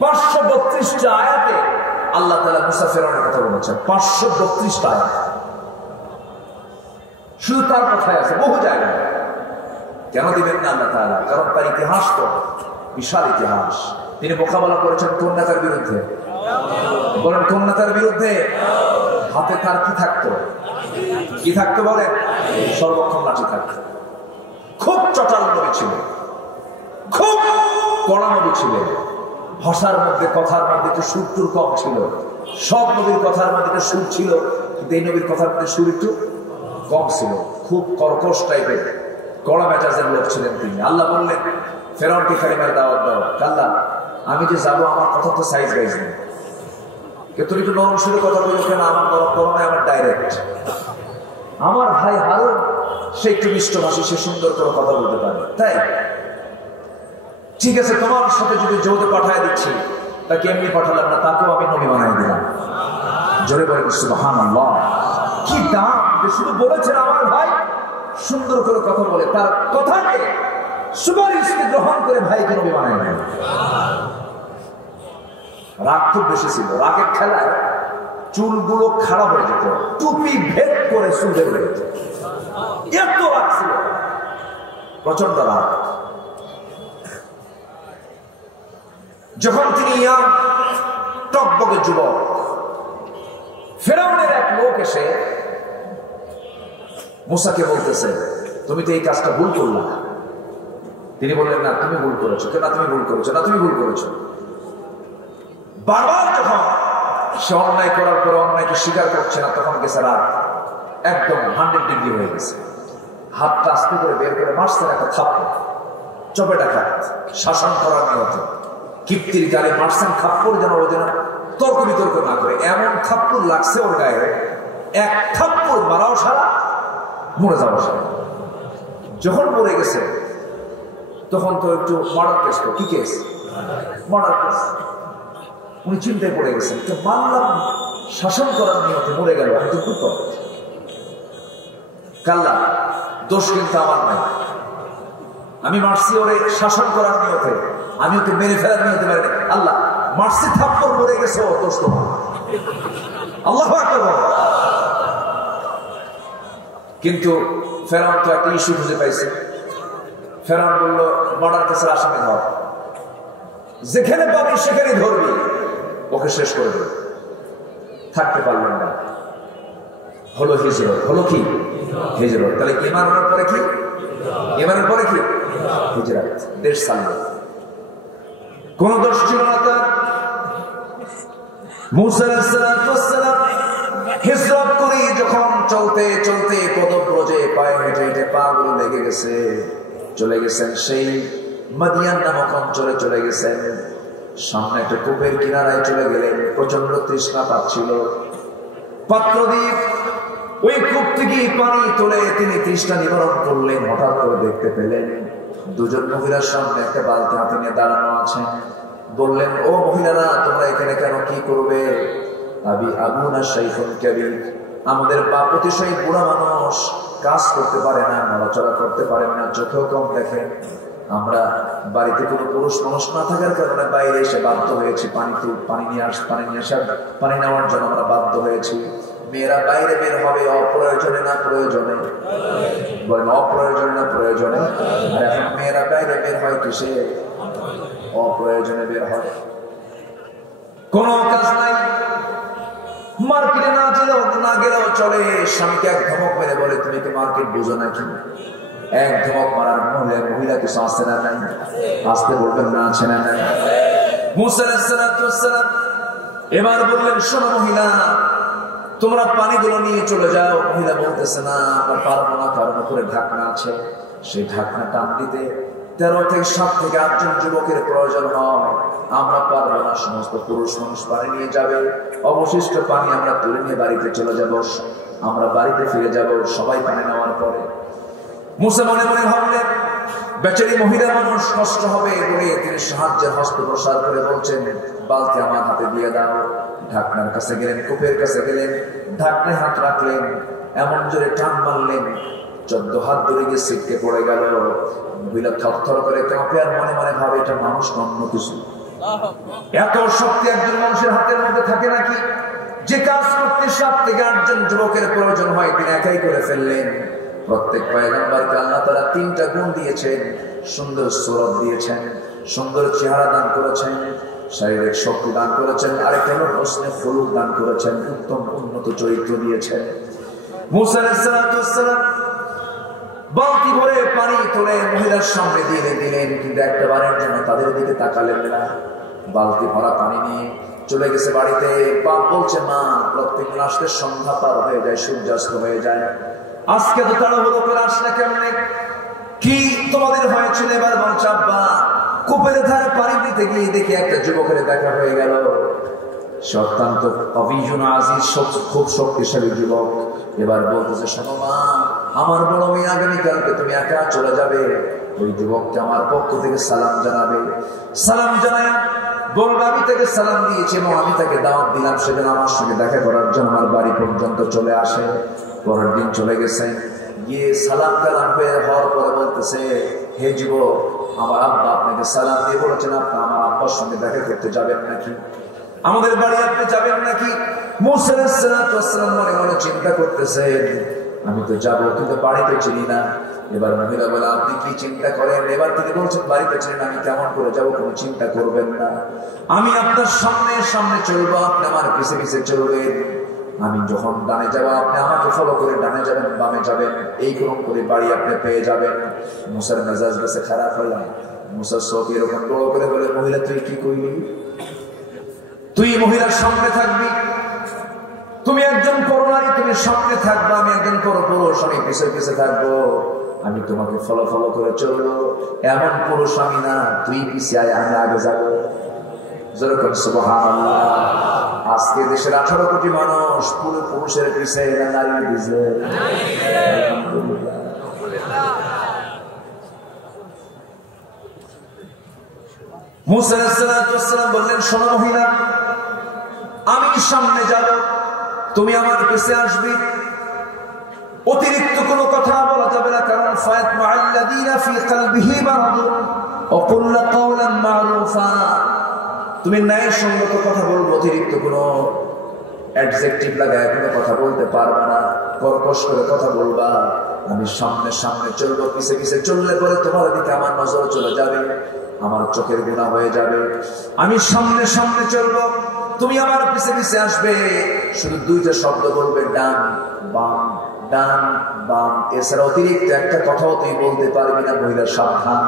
532টা আয়াতে আল্লাহ তাআলা মুসা ফেরাউনের কথা বলেছেন। 532টা আয়াত শুধু তার কথাই আছে, বহু জায়গায়। কেন দিবেন না আল্লাহ তাআলা? কারণ তার ইতিহাস তো বিশাল ইতিহাস। তিনি মোকাবেলা করেছেন কোন নেতার বিরুদ্ধে? বলেন, কোন নেতার বিরুদ্ধে? হাতে তার কি থাকতো? কি থাকতো বলেন? সর্বক্ষণ লাঠি থাকতো। খুব চটাল নবী ছিল, খুব কড়া নবী ছিলেন। ভাষার মধ্যে, কথার মধ্যে একটু সুর কম ছিল। সব নবীর কথার মধ্যে একটা সুর ছিল, কিন্তু এই নবীর কথার মধ্যে সুর একটু কম ছিল। খুব কর্কশ টাইপের, কড়া মেজাজের লোক ছিলেন তিনি। আল্লাহ বললেন, ফেরাউনকে কালিমার দাওয়াত দাও। আল্লাহ, আমি যে যাবো, আমার কথা তো সাইজ গাইজ নেই, কিন্তু একটু নরম সুরে কথা বলি কেন? আমার নরম নরমে, আমার ডাইরেক্ট। আমার ভাই হারুন, সে একটু মিষ্ট ভাষী, সে সুন্দর করে কথা বলতে পারে। তাই ঠিক আছে, তোমার সাথে যদি যৌথ পাঠায় দিচ্ছি, তাকে এমনি পাঠালাম না, তাকেও আমি নবী বানাই দিলাম। জোরে বলেন সুবহানাল্লাহ। কি দাম! শুধু বলেছেন আমার ভাই সুন্দর করে কথা বলে, তার কথাকে সুপারিশকে গ্রহণ করে ভাইকে নবী বানাই দিলেন। রাগ খুব বেশি ছিল। রাগের খেলায় চুলগুলো খারাপ হয়ে যেত, টুপি ভেদ করে চুল বের হয়ে যেত। এত রাগ ছিল, প্রচন্ড রাগ। যখন তিনি টকবকে যুবক, ফেরাউনের এক লোক এসে মুসাকে বলতেছে, তুমি তো এই কাজটা ভুল করলা। তিনি বললেন, না তুমি ভুল করেছো, কেন তুমি ভুল করেছো, না তুমি ভুল করেছো। বারবার যখন সে অন্যায় করার পরে অন্যায়কে স্বীকার করছে না, তখন গেছে রাত একদম 100 ডিগ্রি হয়ে গেছে। হাতটা আস্তে করে বের করে মারছেন একটা থাপ্পড়, চপেটা খাত, শাসন করার নিয়ত। কিপ্তির গালে মারছেন থাপ্পড়, যেন ও যেন তর্ক বিতর্ক না করে। এমন থাপ্পড় লাগছে ওর গায়ে, এক থাপ্পড় মারাও সারা, মরে যাওয়া সারা। যখন মরে গেছে তখন তো একটু মার্ডার কেস, তো কি কেস, মার্ডার কেস। উনি চিন্তায় পড়ে গেছেন, তো মানলাম শাসন করার নিয়তে মরে গেল, আমি তো খুব কাল্লা, দোষ কিন্তু আমার নাই, আমি মারছি ওরে শাসন করার নিয়তে, আমি ওকে মেরে ফেলার নিয়তে পারি না। আল্লাহ মারছি, থাপ্পড় মরে গেছে, ও দোষ তোমার। আল্লাহ আকবার। কিন্তু ফেরাউন তো একটা ইস্যু খুঁজে পাইছে। ফেরাউন বলল, মার্ডার কেসের আসামি ধর, যেখানে পাবি সেখানে ধরবি, ওকে শেষ করে দেবে। থাকতে পারলেন না, হলো হিজরত। হলো কি হিজরত? তাহলে ইমানের পরে কি, ইমানের পরে কি হিজরত। দেশ ছাড়ল, কোন দোষ ছিল না তার। মুসা আলাইহিস সালাম হিজরত করে যখন চলতে চলতে পদব্রজে পায়ে হেঁটে হেঁটে পা গুলো লেগে গেছে, চলে গেছেন সেই মাদিয়ান নামক অঞ্চলে চলে গেছেন। সামনে একটা কূপের কিনারায় চলে গেলেন, প্রচন্ড তৃষ্ণা পাচ্ছিল। পাত্র দিয়ে ওই কূপ থেকে পানি তুলে তিনি তৃষ্ণা নিবারণ করলেন। হঠাৎ করে দেখতে পেলেন দুজন মহিলার সামনে একটা বালতি হাতে নিয়ে দাঁড়ানো আছেন। বললেন, ও মহিলারা, তোমরা এখানে কেন, কি করবে? আবুনা শাইখুন কাবীর, আমাদের বাপ অতিশয় বুড়া মানুষ, কাজ করতে পারে না, নড়াচড়া করতে পারে না, চোখেও কম দেখেন। আমরা বাড়িতে কোনো পুরুষ মানুষ না থাকার কারণে বাইরে এসে বাধ্য হয়েছি পানি নেওয়ার জন্য আমরা বাধ্য হয়েছি। মেয়েরা বাইরে বের হবে অপ্রয়োজনে না প্রয়োজনে? বলেন অপ্রয়োজনে না প্রয়োজনে? আর এখন মেয়েরা বাইরে বের হয় কিসে? অপ্রয়োজনে বের হয়, কোনো কাজ নাই। মার্কেটে না গেলেও চলে। স্বামীকে এক ধমক মেরে বলে, তুমি কি মার্কেট বুঝো নাকি? এক ধমক মারার মহিলা কিছু আসছে না নাই? আসতে বলবেন না, আছে না নাই? মুসা আলাইহিস সালাম এবার বললেন, শোনো মহিলা, তোমরা পানিগুলো নিয়ে চলে যাও। মহিলা বলতেছে, না আমরা পারবো না, কারণ উপরে ঢাকনা আছে। সেই ঢাকনা টান দিতে 13 থেকে 7 থেকে 8 জন যুবকের প্রয়োজন হয়। আমরা পারবো না, সমস্ত পুরুষ মানুষ পানি নিয়ে যাবে, অবশিষ্ট পানি আমরা তুলে নিয়ে বাড়িতে চলে যাব, আমরা বাড়িতে ফিরে যাব সবাই পানি নেওয়ার পরে। মুসা মনে মনে ভাবলেন, বেচারি মহিলা মানুষ কষ্ট হবে বলে তিনি সাহায্যের হস্ত প্রসার করে বলছেন, বালতি আমার হাতে দিয়ে দাও। ঢাকনার কাছে গেলেন, কূপের কাছে গেলেন, ঢাকনায় হাত রাখলেন, এমন জোরে টান মারলেন, 14 হাত দূরে গিয়ে ছিটকে পড়ে গেল। মহিলা থরথর করে কাঁপে আর মনে মনে ভাবে, এটা মানুষ অন্য কিছু। এত শক্তি একজন মানুষের হাতের মধ্যে থাকে নাকি? যে কাজ করতে 7 থেকে 8 জন যুবকের প্রয়োজন হয় তিনি একাই করে ফেললেন। প্রত্যেক পয়গম্বরকে আল্লাহ তাআলা 3টা গুণ দিয়েছেন। সুন্দর সুরত দিয়েছেন, সুন্দর চেহারা দান করেছেন, শারীরিক শক্তি দান করেছেন, আরেকটা হলো হোসনে খুলুক দান করেছেন, উত্তম উন্নত চরিত্র দিয়েছেন। মুসা আলাইহিস সালাম বালতি ভরে পানি তুলে মহিলার সামনে দিয়ে দিলেন, কিন্তু একটা বারের জন্য তাদের দিকে তাকালেন না। বালতি ভরা পানি নিয়ে চলে গেছে বাড়িতে। বাপ বলছে, মা, প্রত্যেক দিন আসলে সন্ধ্যা পার হয়ে যায়, সূর্যাস্ত হয়ে যায়, আজকে তো তাড়াহুড়ো করে আসলে কেমনে? কি তোমাদের হয়েছিল? এবার বলছে, আব্বা, কূপের ধারে পানি দিতে গিয়ে দেখি একটা যুবকের দেখা হয়ে গেল। সে অত্যন্ত অভিজন আজিজ, খুব শক্তিশালী যুবক। এবার বলতেছে, শোনো মা, আমার বড় মেয়ে আগামীকালকে তুমি একা চলে যাবে, ওই যুবককে আমার পক্ষ থেকে সালাম জানাবে। সালাম জানায় বলবে, আমি তাকে সালাম দিয়েছি এবং আমি তাকে দাওয়াত দিলাম, সেদিন আমার সঙ্গে দেখা করার জন্য আমার বাড়ি পর্যন্ত চলে আসে। পরের দিন চলে গেছে, গিয়ে সালাম কালাম হওয়ার পরে বলতেছে, হে যুবক, আমার আব্বা আপনাকে সালাম দিয়ে বলেছেন আপনি আমার আব্বার সঙ্গে দেখা করতে যাবেন নাকি, আমাদের বাড়ি আপনি যাবেন নাকি? মুসা আলাইহিস সালাম মনে মনে চিন্তা করতেছেন, আমি তো যাবো, কিন্তু বাড়িতে চিনি না। এবার মহিলা বলে, আপনি কি চিন্তা করেন? এবার তিনি বলছেন, বাড়িতে চিনি না, আমি কেমন করে যাবো? কোনো চিন্তা করবেন না, আমি আপনার সামনে সামনে চলবো, আপনি আমার পিছে পিছে চলবেন। আমি যখন ডানে যাব আপনি আমাকে ফলো করে ডানে যাবেন বামে যাবেন, এই ক্রম করে বাড়ি আপনি পেয়ে যাবেন। মুসার মেজাজ গেছে খারাপ হলাম। মুসার চোখ এরকম বড় করে বলে, মহিলা তুই কি কইলি? তুই মহিলার সামনে থাকবি, তুমি একজন করোনারি, তুমি সামনে থাকবা, আমি একজন পুরুষ, আমি পিছে পিছে থাকবো। আমি তোমাকে ফলো করে চলবো। এমন পুরুষ আমি না, তুই পিছিয়ে আয়, আমি আগে যাবো। যেরকম সুবহানাল্লাহ। আজকে দেশের 18 কোটি মানুষ পুরো পুরুষের পিছে, নারীর পিছে। মুসা আলাইহিস সালাম বললেন, শোনো মহিলা, আমি সামনে যাব, তুমি আমার পিছে আসবে। অতিরিক্ত কোনো কথা বলা যাবে না, কারণ ফায়াতমা আল্লাযীনা ফী কলবিহি মারাদুন ওয়া কুল্লু কাওলান মা'রুফা। তুমি ন্যায়সঙ্গত কথা বলবো, অতিরিক্ত কোনো অ্যাডজেক্টিভ লাগায় কোনো কথা বলতে পারবে না, কর্কশ করে কথা বলবা। আমি সামনে সামনে চলবো, পিছে পিছে চললে পরে তোমার দিকে আমার নজর চলে যাবে, আমার চোখের গুনাহ হয়ে যাবে। আমি সামনে সামনে চলবো, তুমি আমার পিছে পিছে আসবে। শুধু দুইটা শব্দ বলবে, ডান বাম, ডান বাম, এছাড়া অতিরিক্ত একটা কথাও তুই বলতে পারবি না। মহিলা সাবধান।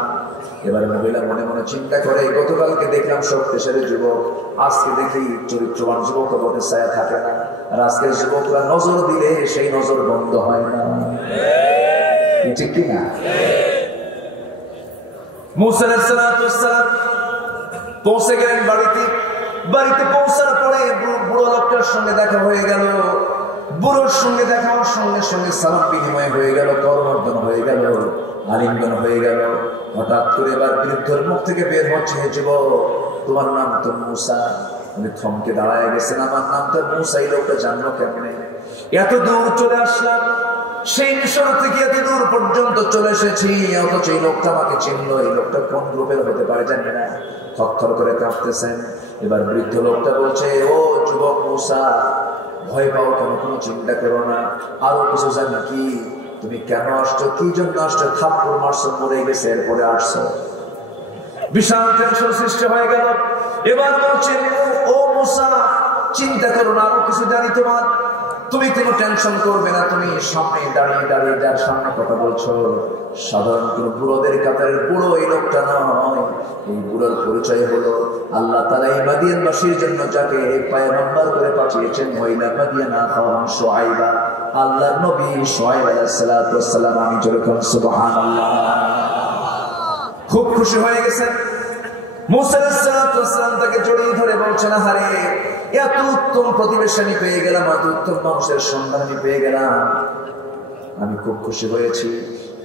এবার মহিলা মনে মনে চিন্তা করে, গতকালকে দেখলাম শক্তিশালী যুবক, আজকে দেখি চরিত্রবান যুবক বলে ছায়া থাকে না। আর আজকের যুবকরা নজর দিলে সেই নজর বন্ধ হয় না, ঠিক কিনা? মুসা আলাইহিস সালাম পৌঁছে গেলেন বাড়িতে। বাড়িতে পৌঁছার পরে বুড়ো লোকটার সঙ্গে দেখা হয়ে গেল। বুড়োর সঙ্গে দেখা হওয়ার সঙ্গে সঙ্গে সালাম বিনিময় হয়ে গেল, করমর্দন হয়ে গেল, আলিঙ্গন হয়ে গেল। হঠাৎ করে এবার বৃদ্ধর মুখ থেকে বের হচ্ছে, হে যুবক, তোমার নাম তো মুসা। আমি থমকে দাঁড়ায় গেছেন, আমার নাম তো মুসা। এই লোকটা জানলো কেমনে? এত দূর চলে আসলাম, সেই মিশর থেকে এত দূর পর্যন্ত চলে এসেছি, অথচ এই লোকটা আমাকে চিনলো। এই লোকটা কোন গ্রুপের হতে পারে জানি না। থরথর করে কাঁপতেছেন। এবার বৃদ্ধ লোকটা বলছে, ও যুবক মুসা, ভয় পাও কেন? কোনো চিন্তা করো না। আরো কিছু জানি কি, তুমি কেন আসছো, কি জন্য আসছো? থাপ্পড় মারছো, মরে গেছে, এরপরে আসছো। বিশাল টেনশন সৃষ্টি হয়ে গেল। এবার বলছে, ও মুসা, চিন্তা করো না, আরো কিছু জানি তোমার, তুমি কোনো টেনশন করবে না। তুমি সামনে দাঁড়িয়ে দাঁড়িয়ে যার সামনে কথা বলছো, সাধারণ কোন বুড়োদের কাতারের বুড়ো এই লোকটা নয়। এই বুড়োর পরিচয় হলো আল্লাহ তাআলা এই মাদিয়ানবাসীর জন্য যাকে পয়গম্বর করে পাঠিয়েছেন, মহিলা মাদিয়ানা কওম শুআইবা, আল্লাহর নবী শুআইব আলাইহিস সালাতু ওয়াস সালাম। আমি যখন সুবহানাল্লাহ, খুব খুশি হয়ে গেছেন। মুসা আলাইহিস সালাতু ওয়াস সালাম তাকে জড়িয়ে ধরে বলছেন, আরে এত উত্তম প্রতিবেশনী পেয়ে গেলাম, এত উত্তম মানুষের সন্ধান আমি পেয়ে গেলাম, আমি খুব খুশি হয়েছি।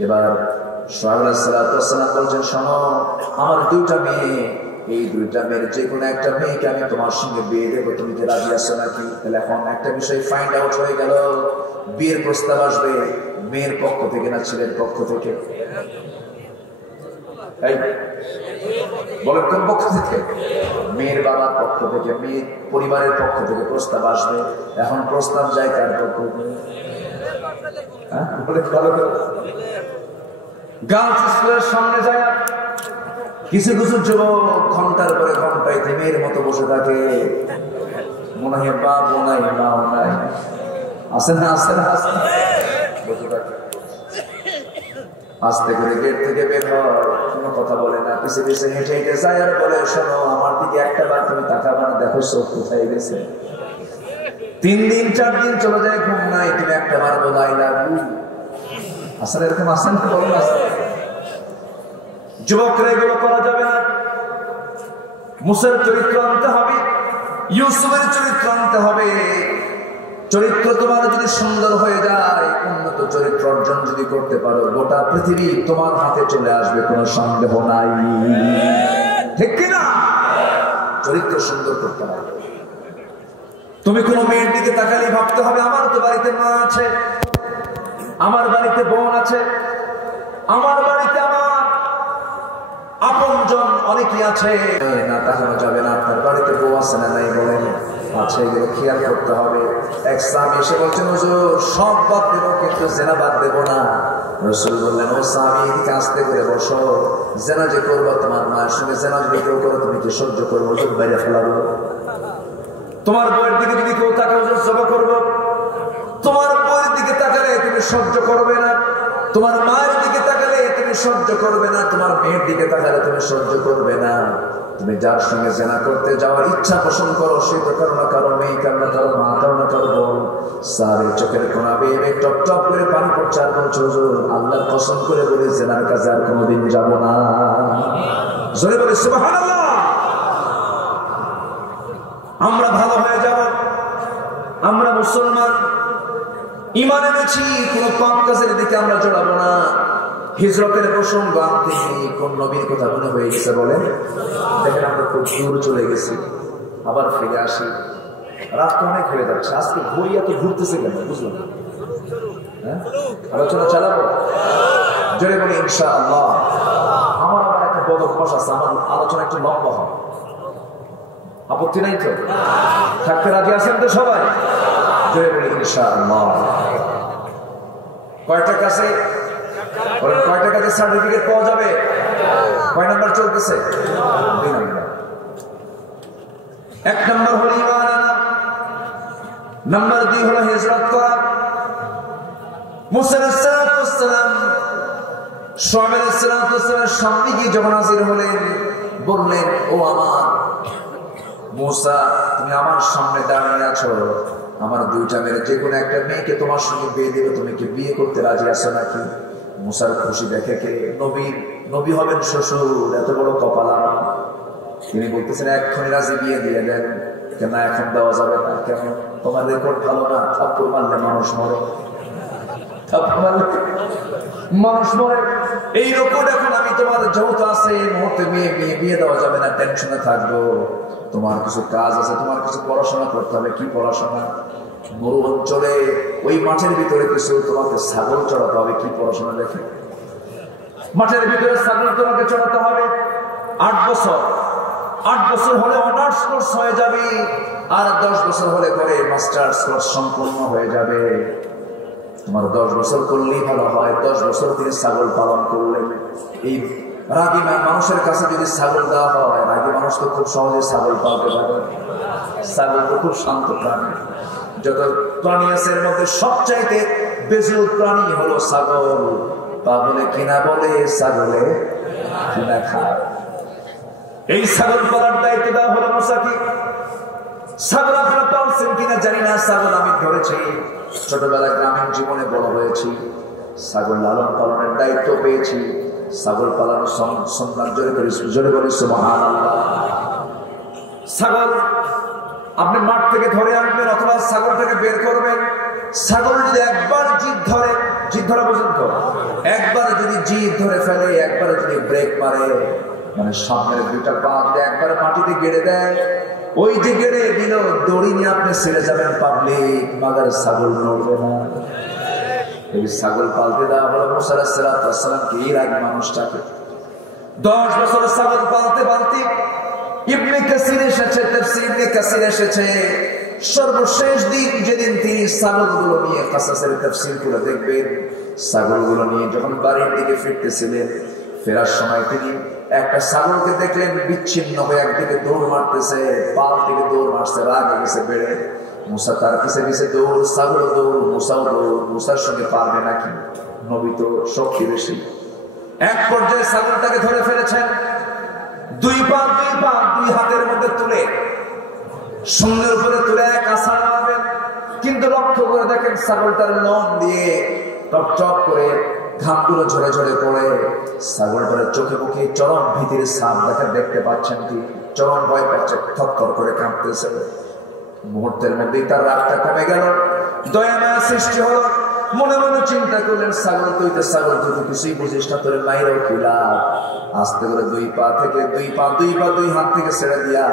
এবার শুআইব আলাইহিস সালাতু ওয়াস সালাম বলছেন, শোনো, আমার দুইটা মেয়ে, এই দুইটা মেয়ের যে কোনো একটা মেয়েকে আমি তোমার সঙ্গে বিয়ে দেবো, তুমি কি রাজি আছো নাকি? তাহলে এখন একটা বিষয় ফাইন্ড আউট হয়ে গেল, বিয়ের প্রস্তাব আসবে মেয়ের পক্ষ থেকে না ছেলের পক্ষ থেকে? বলেন কোন পক্ষ থেকে? মেয়ের বাবার পক্ষ থেকে, মেয়ের পরিবারের পক্ষ থেকে প্রস্তাব আসবে। এখন প্রস্তাব যায় কার পক্ষ থেকে? গার্লস স্কুলের সামনে যায় কিছু কিছু যুবক ঘন্টার পরে ঘন্টায় মেয়ের মতো বসে থাকে, মনে হয় বাপ নাই মাও নাই, আসে না আসে না আসে না, বসে থাকে। আস্তে করে গেট থেকে বের হয়, কোনো কথা বলে না, পিছে পিছে হেঁটে হেঁটে যায় আর বলে, শোনো, আমার দিকে একটা বার তুমি তাকাবা না, দেখো সব কোথায় গেছে। 3 দিন 4 দিন চলে যায়, ঘুম নাই, তুমি একটা বার বলো আই লাভ ইউ। আসলে এরকম আসেন না, বলো না। যুবকরা এগুলো করা যাবে না। মুসার চরিত্র আনতে হবে, ইউসুফের চরিত্র আনতে হবে। চরিত্র তোমার যদি সুন্দর হয়ে যায়, উন্নত চরিত্র অর্জন যদি করতে পারো, গোটা পৃথিবী তোমার হাতে চলে আসবে, কোনো সন্দেহ নাই, ঠিক কিনা? চরিত্র সুন্দর করতে হবে। তুমি কোনো মেয়ের দিকে তাকালে ভাবতে হবে, আমার তো বাড়িতে মা আছে, আমার বাড়িতে বোন আছে, আমার বাড়িতে আমার আপনজন অনেকেই আছে, না তাকানো যাবে না। আপনার বাড়িতে বউ আছে না নাই বলেন? আছে, এগুলো খেয়াল করতে হবে। এক সাহাবী এসে বলছেন, হুজুর সব বাদ দেবো কিন্তু জেনা বাদ দেবো না। রাসূল বললেন, ও সাহাবী, এদিকে আস্তে করে বসো, জেনা যে করবো তোমার মায়ের সঙ্গে জেনা যদি কেউ করো, তুমি কি সহ্য করবো? বাইরে ফেলাবো? তোমার বউয়ের দিকে যদি কেউ তাকাও, জবা করবো? তুমি সহ্য করবে না, তোমার মায়ের দিকে তাকালে তুমি সহ্য করবে না, তোমার মেয়ের দিকে তাকালে তুমি সহ্য করবে না। তুমি যার সঙ্গে জেনা করতে যাওয়ার ইচ্ছা পোষণ করো, সে তো কারো না কারো মেয়ে, কারো না কারো মা, কারো না কারো বোন। সারে চোখের কোনা বেয়ে টপ টপ করে পানি পড়ছে, আর বলছো আল্লাহর কসম করে বলে জেনার কাছে আর কোনোদিন যাব না। জোরে বলে সুবহানাল্লাহ। আমরা ভালো হয়ে যাব, আমরা মুসলমান, ঈমান এনেছি, কোনো পাপ কাজের দিকে আমরা জড়াবো না। হিজরতের প্রসঙ্গ আনতে কোন নবীর কথা মনে হয়ে গেছে বলেন? দেখেন আমরা খুব দূর চলে গেছি, আবার ফিরে আসি। রাত তো অনেক হয়ে যাচ্ছে, আজকে ঘুরি এত ঘুরতেছে কেন বুঝলাম? হ্যাঁ, আলোচনা চালাবো, জোরে বলি ইনশাআল্লাহ। আমার আবার একটা বদ অভ্যাস আছে, আমার আলোচনা একটু লম্বা হয়, আপত্তি নাই তো? থাকতে রাজি আছেন তো সবাই? জোরে বলি ইনশাআল্লাহ। কয়টা কাছে বলেন, কয়টা কাছে সার্টিফিকেট পাওয়া যাবে? কয় নাম্বার চলতেছে? 2 নাম্বার। 1 নাম্বার হলো ঈমান আনা, নাম্বার 2 হলো হিজরত করা। মুসা আলাইহিস সালাম শুআয়ব আলাইহিস সালামের সামনে গিয়ে যখন হাজির হলেন, বললেন, ও আমার মুসা, তুমি আমার সামনে দাঁড়িয়ে আছো, আমার 2টা মেয়ে, যে কোনো একটা মেয়েকে তোমার সঙ্গে বিয়ে দেবে, তুমি কি বিয়ে করতে রাজি আছো নাকি? মুসার খুশি দেখে কে নবী হবেন শ্বশুর, এত বড় কপাল আমার। তিনি বলতেছেন এক্ষুনি রাজি বিয়ে দিয়ে দেন। কেন এখন দেওয়া যাবে না? কেন? তোমার রেকর্ড ভালো না, থাপ্পড় মারলে মানুষ মরে, থাপ্পড় মারলে মানুষ মরে। এই রেকর্ড এখন আমি তোমার যৌথ আছে, এই মুহূর্তে বিয়ে দেওয়া যাবে না, টেনশনে থাকবো। তোমার কিছু কাজ আছে, তোমার কিছু পড়াশোনা করতে হবে। কি পড়াশোনা? মরু অঞ্চলে ওই মাঠের ভিতরে কিছু তোমাকে ছাগল চড়াতে হবে। কি পড়াশোনা? দেখে মাঠের ভিতরে ছাগল তোমাকে চড়াতে হবে। 8 বছর হলে অনার্স কোর্স হয়ে যাবে, আর 10 বছর হলে পরে মাস্টার্স কোর্স সম্পূর্ণ হয়ে যাবে। তোমার 10 বছর করলেই ভালো হয়। 10 বছর তিনি ছাগল পালন করলেন। এই রাগী মানুষের কাছে যদি ছাগল দেওয়া হয়, রাগী মানুষ তো খুব সহজে ছাগল পালতে পারে। ছাগল তো খুব শান্ত প্রাণী, যত প্রাণী আছে এর মধ্যে সবচাইতে বেজুল প্রাণী হলো ছাগল। পাগলে কিনা বলে, ছাগলে কিনা খায়। এই ছাগল পালার দায়িত্ব দেওয়া হলো মুসাকে। ছাগল আপনারা পালছেন কিনা জানি না, ছাগল আমি ধরেছি, ছোটবেলায় গ্রামীণ জীবনে বড় হয়েছি, ছাগল লালন পালনের দায়িত্ব পেয়েছি। ছাগল পালানোর সন্ধান জোরে বলে সুবহানাল্লাহ। ছাগল আপনি মাঠ থেকে ধরে আনবেন অথবা ছাগলটাকে বের করবেন। ছাগল যদি একবার জিদ ধরা পর্যন্ত, একবার যদি জিদ ধরে ফেলে, একবার যদি ব্রেক মারে, মানে সামনের 2টা পা একবার মাটিতে গেড়ে দেয়, ওই যে গেড়ে দিল, দড়ি নিয়ে আপনি ছেড়ে যাবেন পাবলিক, মাগার ছাগল নড়বে না। এই ছাগল পালতে দেওয়া হলো মুসা আলাইহিস সালামকে, এর আগে মানুষটাকে 10 বছর ছাগল পালতে পালতে ইবনে কাসির এসেছে, তাফসীর ইবনে কাসির এসেছে, সর্বশেষ দিন যেদিন তিনি ছাগলগুলো নিয়ে, কাসাসের তাফসীর করে দেখবেন, ছাগলগুলো নিয়ে যখন বাড়ির দিকে ফিরতেছিলেন, ফেরার সময় তিনি একটা ছাগলকে দেখলেন বিচ্ছিন্ন হয়ে একদিকে দৌড় মারতেছে, পাল থেকে দৌড় মারছে, রাগ গেছে বেড়ে। মুসা তার পিছে পিছে দৌড়, ছাগল দৌড়, মুসাও দৌড়। মুসার সঙ্গে পারবে নাকি? নবী তো শক্তি বেশি। এক পর্যায়ে ছাগলটাকে ধরে ফেলেছেন, 2 হাতের মধ্যে তুলে, সঙ্গের উপরে তুলে এক আছাড় মারবেন। কিন্তু লক্ষ্য করে দেখেন ছাগলটার লোম দিয়ে টপ টপ করে ঘামগুলো ঝরে ঝরে পড়ে। ছাগলটার চোখে মুখে চরম ভীতির ছাপ দেখতে পাচ্ছেন, কি চরম ভয় পাচ্ছে, থরথর করে কাঁপতেছে। মুহূর্তের মধ্যেই তার রাগটা কমে গেল, দয়া মায়া সৃষ্টি হলো। মনে মনে চিন্তা করলেন, ছাগল তুই তো কিছুই বুঝিস না, তোর মায়েরও খিলা। আস্তে করে 2 হাত থেকে ছেড়ে দিয়া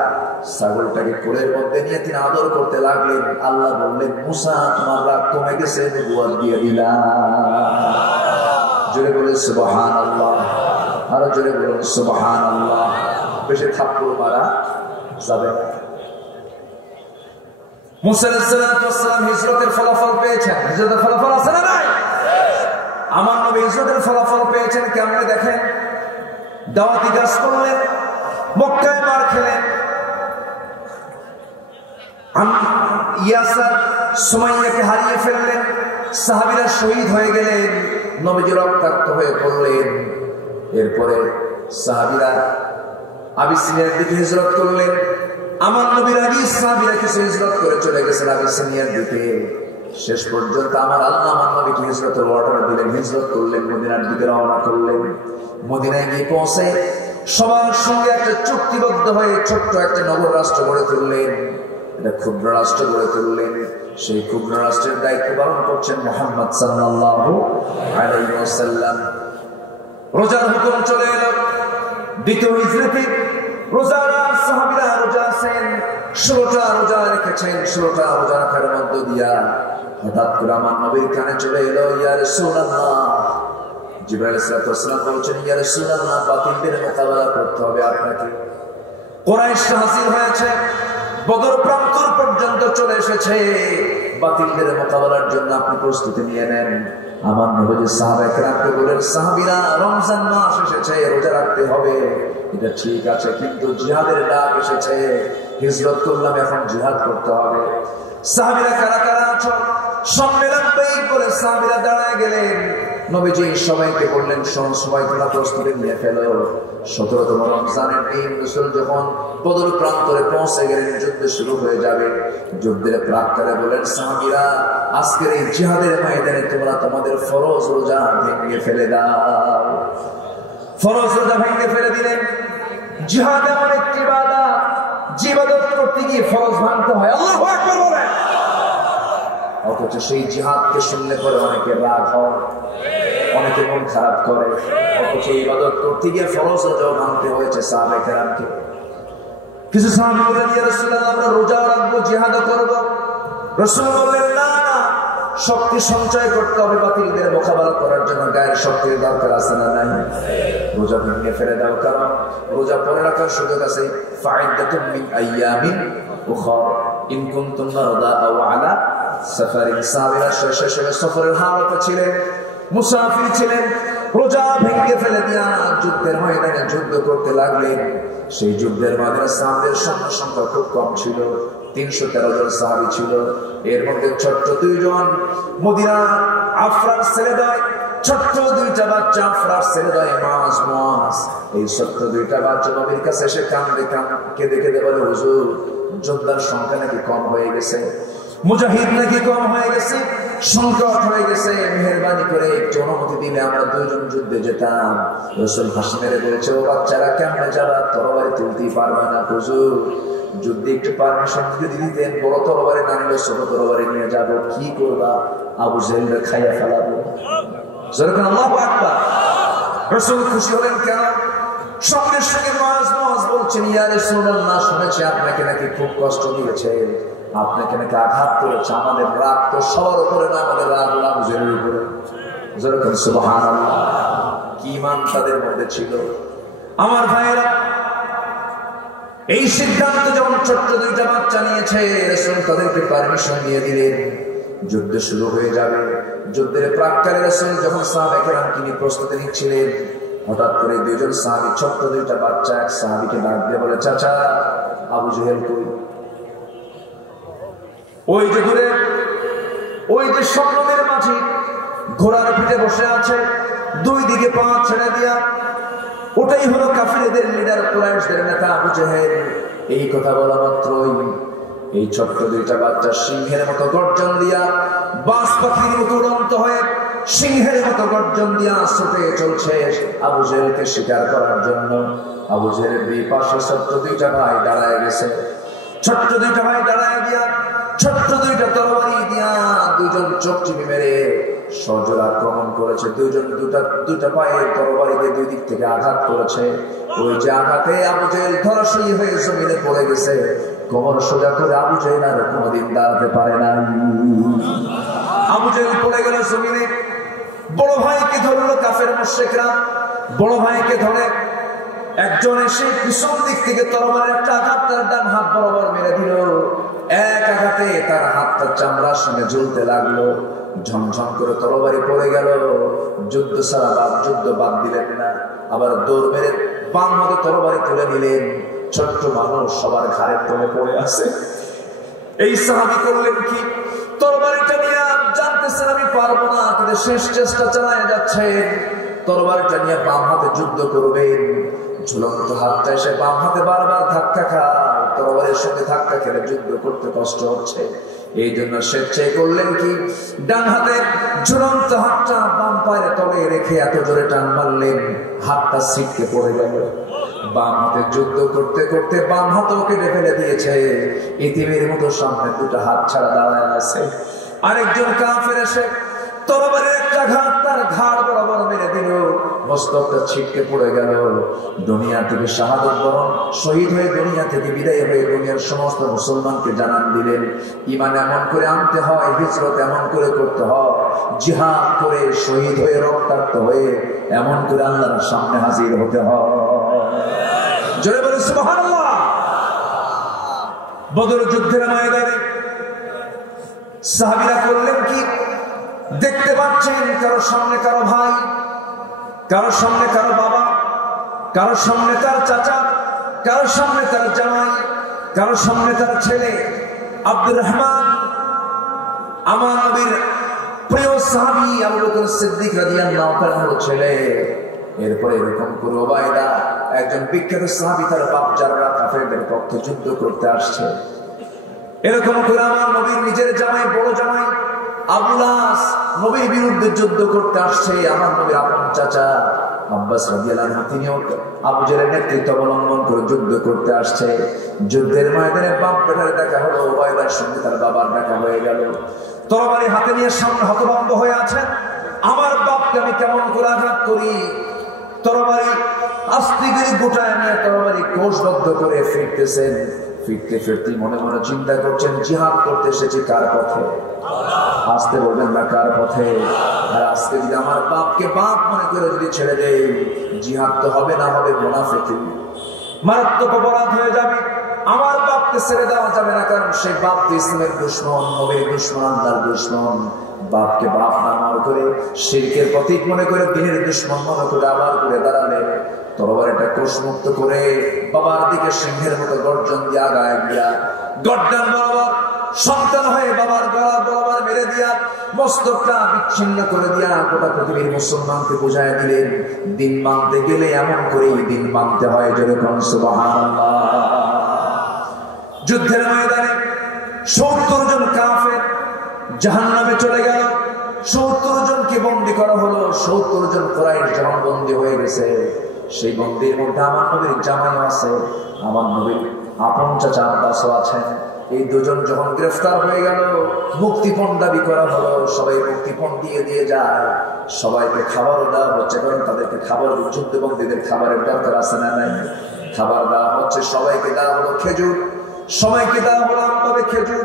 ছাগলটাকে কোলের মধ্যে নিয়ে তিনি আদর করতে লাগলেন। আল্লাহ বললেন, মুসা তোমার রাগ কমে গেছে, নবুয়ত দিয়ে দিলাম। জোরে বলে সুবহানাল্লাহ, আরো জোরে বলুন সুবহানাল্লাহ। বেশি থাপ্পড় মারা যাবে না। মুসা আলাইহিস সালাম হিজরতের ফলাফল পেয়েছেন। হিজরতের ফলাফল আছে না নাই? আমার নবী হিজরতের ফলাফল পেয়েছেন কেমনে দেখেন। দাওয়াতি কাজ করলেন, মক্কায় মার খেলেন, ইয়াসার সুমাইয়াকে হারিয়ে ফেললেন, সাহাবীরা শহীদ হয়ে গেলেন, নবীজি রক্তাক্ত হয়ে পড়লেন। এরপরে সাহাবীরা আবিসিনিয়ার দিকে হিজরত করলেন। আমার নবীর আগে সাহাবীরা কিছু হিজরত করে চলে গেছেন আবিসিনিয়ার দিকে। শেষ পর্যন্ত আমার আল্লাহ আমার নবীকে হিজরতের অর্ডার দিলেন, হিজরত করলেন, মদিনার দিকে রওনা করলেন। মদিনায় গিয়ে পৌঁছে সবার সঙ্গে একটা চুক্তিবদ্ধ হয়ে ছোট্ট একটা নগর রাষ্ট্র গড়ে তুললেন, একটা ক্ষুদ্র রাষ্ট্র গড়ে তুললেন। সেই ক্ষুদ্র রাষ্ট্রের দায়িত্ব পালন করছেন মুহাম্মদ সাল্লাল্লাহু আলাইহি ওয়াসাল্লাম। রোজার হুকুম চলে এলো দ্বিতীয় হিজরতে। রোজার সাহাবীরা রোজা আছেন, 16টা রোজা রেখেছেন। 16টা রোজা রাখার মধ্য দিয়া হঠাৎ করে আমার নবীর কানে চলে এলো, ইয়া রাসূলুল্লাহ, জিবরাইল সাল্লাল্লাহু আলাইহি ওয়াসাল্লাম বলছেন, ইয়া রাসূলুল্লাহ, বাতিলদের মোকাবেলা করতে হবে আপনাকে। কুরাইশ হাজির হয়েছে, বদর প্রান্তর পর্যন্ত চলে এসেছে। বাতিলদের মোকাবেলার জন্য আপনি প্রস্তুতি নিয়ে নেন। আমার নবী সাহাবায়ে কেরামকে বলেন, সাহাবীরা, রমজান মাস এসেছে, রোজা রাখতে হবে, এটা ঠিক আছে, কিন্তু জিহাদের ডাক এসেছে, হিজরত করলাম, এখন জিহাদ করতে হবে। সাহাবীরা কারা কারা আছো? সম্মেলন করে সাহাবীরা দাঁড়ায় গেলেন। নবীজি সবাইকে বললেন, সবাই তোমরা প্রস্তুতি নিয়ে ফেলো। 17তম রমজানের দিন রাসূল যখন বদর প্রান্তরে পৌঁছে গেলেন, যুদ্ধ শুরু হয়ে যাবে। যুদ্ধের প্রাক্কালে বলেন, সাহাবীরা, আজকের এই জিহাদের ময়দানে তোমরা তোমাদের ফরজ রোজা ভেঙে ফেলে দাও। ফরজ রোজা ভেঙে ফেলে দিলেন। জিহাদ এমন একটি ইবাদত, যে ইবাদত করতে গিয়ে ফরজ ভাঙতে হয়। আল্লাহু আকবার বলেন। অথচ সেই জিহাদকে শুনলে পরে অনেকে রাগ হয়, অনেকে মন খারাপ করে। অথচ ইবাদত করতে গিয়ে ফরজ রোজা ভাঙতে হয়েছে সাহাবায়ে কেরামকে। কিছু সাহাবী বললেন, ইয়া রাসূলুল্লাহ, আমরা রোজাও রাখবো, জিহাদও করব। রাসূল বললেন, না না, শক্তি সঞ্চয় করতে হবে বাতিলদের মোকাবেলা করার জন্য। গায়ের শক্তির দরকার আছে না নাই? রোজা ভেঙে ফেলে দাও, কারণ রোজা পরে রাখার সুযোগ আছে। ফাইদাতুম মিন আইয়ামিন উখরা ইন কুনতুম মারদা আও আলা সাফারিন। সাহাবীরা শেষে সফরের হালতে ছিলেন, মুসাফির ছিলেন। রোজা ভেঙে ফেলে দিয়া যুদ্ধের ময়দানে যুদ্ধ করতে লাগলেন। সেই যুদ্ধের ময়দানে সাহাবীদের সংখ্যা খুব কম ছিল, 313 জন সাহাবী ছিল। এর মধ্যে ছোট্ট 2 জন মদিনা আফরার ছেলে দেয়, ছোট্ট 2টা বাচ্চা আফরার ছেলে দেয়, মুআজ। এই ছোট্ট 2টা বাচ্চা নবীর কাছে এসে কেঁদে কেঁদে বলে, হুজুর, যোদ্ধার সংখ্যা নাকি কম হয়ে গেছে, মুজাহিদ নাকি কম হয়ে গেছে, সংকট হয়ে গেছে, মেহেরবানি করে একটু অনুমতি দিলে আমরা 2 জন যুদ্ধে যেতাম। রাসূল হাসি মেরে বলছে, ও বাচ্চারা, কেমনে যাবা? তরবারি তুলতেই পারবে না। হুজুর, যুদ্ধে একটু পারমিশন যদি দিতেন, বড় তরবারি না নিলে ছোট তরবারি নিয়ে যাবো, কি করবা? আবু জাহেলকে খাইয়া ফেলাবো। যেরকম আল্লাহু আকবার। রাসূল খুশি হলেন কেন? সঙ্গে সঙ্গে মুআজ বলছেন, ইয়া রাসূলুল্লাহ, শুনেছি আপনাকে নাকি খুব কষ্ট দিয়েছে, আপনাকে নাকি আঘাত করেছে। আমাদের রাগ তো সবার উপরে না, আমাদের রাগ হলো আবু জাহেলের উপরে। যেরকম সুবহানাল্লাহ। কি ঈমান তাদের মধ্যে ছিল। আমার ভাইয়েরা, এই সিদ্ধান্ত যখন ছোট্ট 2টা বাচ্চা নিয়েছে, রাসূল তাদেরকে পারমিশন দিয়ে দিলেন, যুদ্ধ শুরু হয়ে যাবে। যুদ্ধের প্রাক্কালে রাসূল যখন সাহাবায়ে কেরামকে নিয়ে প্রস্তুতি নিচ্ছিলেন, হঠাৎ করে 2 জন সাহাবী, ছোট্ট 2টা বাচ্চা এক সাহাবীকে ডাক দিয়ে বলে, চাচা, আবু জাহেল কই? ওই যে দূরে, ওই যে স্বপ্নের মাঝি ঘোড়ার পিঠে বসে আছে, 2 দিকে পা ছেড়ে দিয়া, ওটাই হলো কাফিরদের লিডার, কুরাইশদের নেতা আবু জাহেল। এই কথা বলা মাত্রই এই ছোট্ট 2টা বাচ্চা সিংহের মতো গর্জন দিয়া, বাজ পাখির মতো উড়ন্ত হয়ে সিংহের মতো গর্জন দিয়া ছুটে চলছে আবু জাহেলকে শিকার করার জন্য। আবু জাহেলের 2 পাশে ছোট্ট 2টা ভাই দাঁড়ায় গেছে। ছোট্ট 2টা ভাই দাঁড়ায় গিয়া ছোট্ট 2টা তরবারি দিয়া 2 জন চোখ টিপে মেরে সজোর আক্রমণ করেছে। 2 জন 2টা পায়ে তরবারি দিয়ে 2 দিক থেকে আঘাত করেছে। ওই যে আঘাতে আবু জাহেল ধরাশয়ী হয়ে জমিনে পড়ে গেছে। কোমর সোজা করে আবু জাহেল আর কোনোদিন দাঁড়াতে পারে না। আবু জাহেল পড়ে গেল জমিনে। বড় ভাইকে ধরলো কাফের মুশরিকরা। বড় ভাইকে ধরে একজন এসে পিছন দিক থেকে তরবারির একটা আঘাত তার ডান হাত বরাবর মেরে দিল। এক আঘাতে তার হাতটা চামড়ার সঙ্গে ঝুলতে লাগলো। ঝমঝম করে তরবারি পড়ে গেল। যুদ্ধ ছাড়া যুদ্ধ বাদ দিলেন না। আবার দৌড় মেরে বাম হাতে তরবারি তুলে নিলেন। ছোট্ট মানুষ সবার ঘাড়ের তলে পড়ে আছে। এই সাহাবী করলেন কি, তরবারিটা নিয়ে জানতেছেন আমি পারবো না, কিন্তু শেষ চেষ্টা চালায় যাচ্ছেন। তরবারিটা নিয়ে বাম হাতে যুদ্ধ করবেন, ঝুলন্ত হাতটা এসে বাম হাতে বারবার ধাক্কা খায়, তরবারের সঙ্গে ধাক্কা খেলে যুদ্ধ করতে কষ্ট হচ্ছে। এই জন্য স্বেচ্ছায় করলেন কি, ডান হাতে ঝুলন্ত হাতটা বাম পায়ের তলে রেখে এত জোরে টান মারলেন, হাতটা ছিটকে পড়ে গেল। বাম হাতে যুদ্ধ করতে করতে বাম হাতও কেটে ফেলে দিয়েছে, ইতিমের মতো সামনে দুটো হাত ছাড়া দাঁড়ায় আছে। আরেকজন কাফের এসে তরবারের একটা ঘাত তার ঘাড় বরাবর মেরে দিল, মস্তকটা ছিটকে পড়ে গেল। দুনিয়া থেকে শাহাদত বরণ, শহীদ হয়ে দুনিয়া থেকে বিদায় হয়ে দুনিয়ার সমস্ত মুসলমানকে জানান দিলেন, ঈমান এমন করে আনতে হয়, হিজরত এমন করে করতে হয়, জিহাদ করে শহীদ হয়ে রক্তাক্ত হয়ে এমন করে আল্লাহর সামনে হাজির হতে হয়। জোরে বলে সুবহানাল্লাহ। বদর যুদ্ধের ময়দানে সাহাবীরা করলেন কি, দেখতে পাচ্ছেন কারো সামনে কারো ভাই, কারো সামনে কারো বাবা, কারো সামনে তার চাচা, কারো সামনে তার জামাই, কারো সামনে তার ছেলে। আব্দুর রহমান আমার নবীর প্রিয় সাহাবী আবু বকর সিদ্দিক রাদিয়াল্লাহু তাআলার ছেলে। এরপরে এরকম করে ওবায়দা একজন বিখ্যাত সাহাবী, তার বাপ যারা কাফেরদের পক্ষে যুদ্ধ করতে আসছে। এরকম করে আমার নবীর নিজের জামাই, বড় জামাই আবুল আস নবীর বিরুদ্ধে যুদ্ধ করতে আসছে। আমার নবীর আপন চাচা আব্বাস রাদিয়াল্লাহু আনহু তিনিও আবু জেহেলের নেতৃত্ব অবলম্বন করে যুদ্ধ করতে আসছে। যুদ্ধের ময়দানে বাপ বেটার দেখা হলো, ওবায়দার সঙ্গে তার বাবার দেখা হয়ে গেল। তরবারি হাতে নিয়ে সামনে হতভম্ব হয়ে আছেন, আমার বাপকে আমি কেমন করে আঘাত করি। তরবারি আস্তে করে গোটায় নিয়ে তরবারি কোষবদ্ধ করে ফিরতেছেন। ফিরতে ফিরতে মনে মনে চিন্তা করছেন, জিহাদ করতে এসেছি কার পথে? আসতে বলবেন না কার পথে? আর আজকে যদি আমার বাপকে বাপ মনে করে যদি ছেড়ে দেই, জিহাদ তো হবে না, হবে মুনাফিকি, মারাত্মক অপরাধ হয়ে যাবে। আমার বাপকে ছেড়ে দেওয়া যাবে না, কারণ সেই বাপ তো ইসলামের দুশমন, নবীর দুশমন, আল্লাহর দুশমন। বাপকে বাপ না মনে করে, শিরকের প্রতীক মনে করে, দিনের দুশমন মনে করে আবার করে দাঁড়ালে তরবারিটা কোষমুক্ত করে বাবার দিকে সিংহের মতো গর্জন দিয়ে আগায় গিয়া গর্দান বরাবর সন্তান হয়ে বাবার গলা বরাবর মেরে দিয়া মস্তকটা বিচ্ছিন্ন করে দিয়া গোটা পৃথিবীর মুসলমানকে বুঝায় দিলেন, দিন মানতে গেলে এমন করেই দিন মানতে হয়। যেরকম সুবহানাল্লাহ। যুদ্ধের ময়দানে ৭০ জন কাফের জাহান্নামে চলে গেল। ৭০ জনকে বন্দী করা হলো। ৭০ জন কুরাইশ যখন বন্দী হয়ে গেছে, সেই বন্দীর মধ্যে আমার নবীর জামাই আছে, আমার নবীর আপন চাচা আব্বাসও আছেন। এই দুজন যখন গ্রেফতার হয়ে গেল, মুক্তিপণ দাবি করা হলো। সবাই মুক্তিপণ দিয়ে যায়, সবাইকে খাবারও দেওয়া হচ্ছে, কারণ তাদেরকে খাবার, যুদ্ধবন্দীদের খাবারের দরকার আছে না নাই? খাবার দেওয়া হচ্ছে, সবাইকে দেওয়া হলো খেজুর, সবাইকে দেওয়া হলো আমভাবে খেজুর।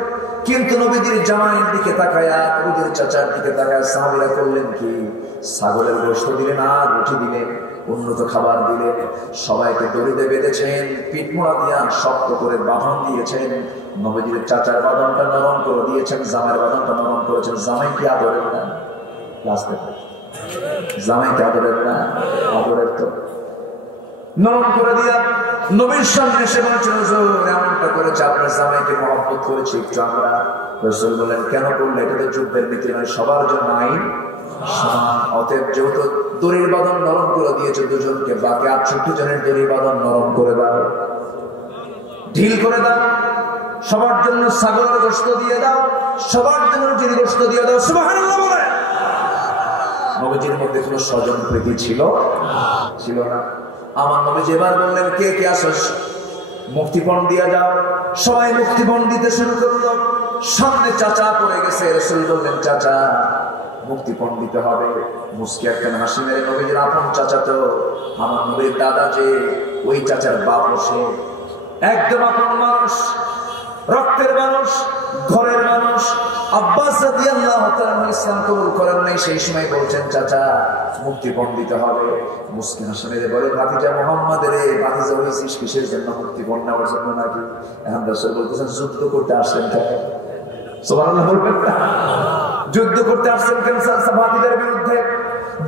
কিন্তু নবীদের জামাইয়ের দিকে তাকায়া, নবীদের চাচার দিকে তাকায়া সাহাবীরা করলেন কি, ছাগলের গোশত দিলেন আর রুটি দিলেন, উন্নত খাবার দিলেন। সবাইকে দড়িতে বেঁধেছেন, পিঠমোড়া দিয়া শক্ত করে বাঁধন দিয়েছেন। নবীদের চাচার বাঁধনটা নরম করে দিয়েছেন, জামাইয়ের বাঁধনটা নরম করেছেন। জামাই কি আদরের না? জামাই কি আদরের না? আদরের তো। নরম করে দিয়া নবীর সামনে এসে বলছেন, হুজুর এমনটা করেছে, আপনার জামাইকে মহব্বত করেছি একটু আমরা। রাসূল বললেন, কেন করলে? এটা তো যুদ্ধের নীতি নয়, সবার জন্য আইন সমান। অতএব যেহেতু দড়ির বাঁধন নরম করে দিয়েছে দুজনকে, বাকি ৬৮ জনের দড়ির বাঁধন নরম করে দাও, ঢিল করে দাও। সবার জন্য ছাগলের গোশত দিয়ে দাও, সবার জন্য রুটির গোশত দিয়ে দাও। সুবহানাল্লাহ বলে। নবীজির মধ্যে কোনো স্বজন প্রীতি ছিল না। আমার নবীজি এবার বললেন, কে কে আসস, মুক্তিপণ দিয়ে যাও। সবাই মুক্তিপণ দিতে শুরু করলো। সামনে চাচা পড়ে গেছে। রাসূল বললেন, চাচা মুক্তিপণ দিতে হবে। মুস্কি একখান হাসি মেরে, নবীজির আপন চাচা তো, আমার নবীর দাদা যে, ওই চাচার বাপ সে, একদম আপন মানুষ, রক্তের মানুষ, ঘরের মানুষ। আব্বাস রাদিয়াল্লাহু তাআলা ইসলাম কবুল করেন নাই, সেই সময় বলছেন, চাচা মুক্তিপণ দিতে হবে। মুসকিন হাসি মেরে বলে, ভাতিজা মুহাম্মদ রে, ভাতিজা হয়েছিস কিসের জন্য? মুক্তিপণ নেওয়ার জন্য নাকি? এখন রাসূল বলতেছেন, যুদ্ধ করতে আসলেন কেন? সুবহানাল্লাহ বলবেন না? যুদ্ধ করতে আসছেন কেন ভাতিজার বিরুদ্ধে?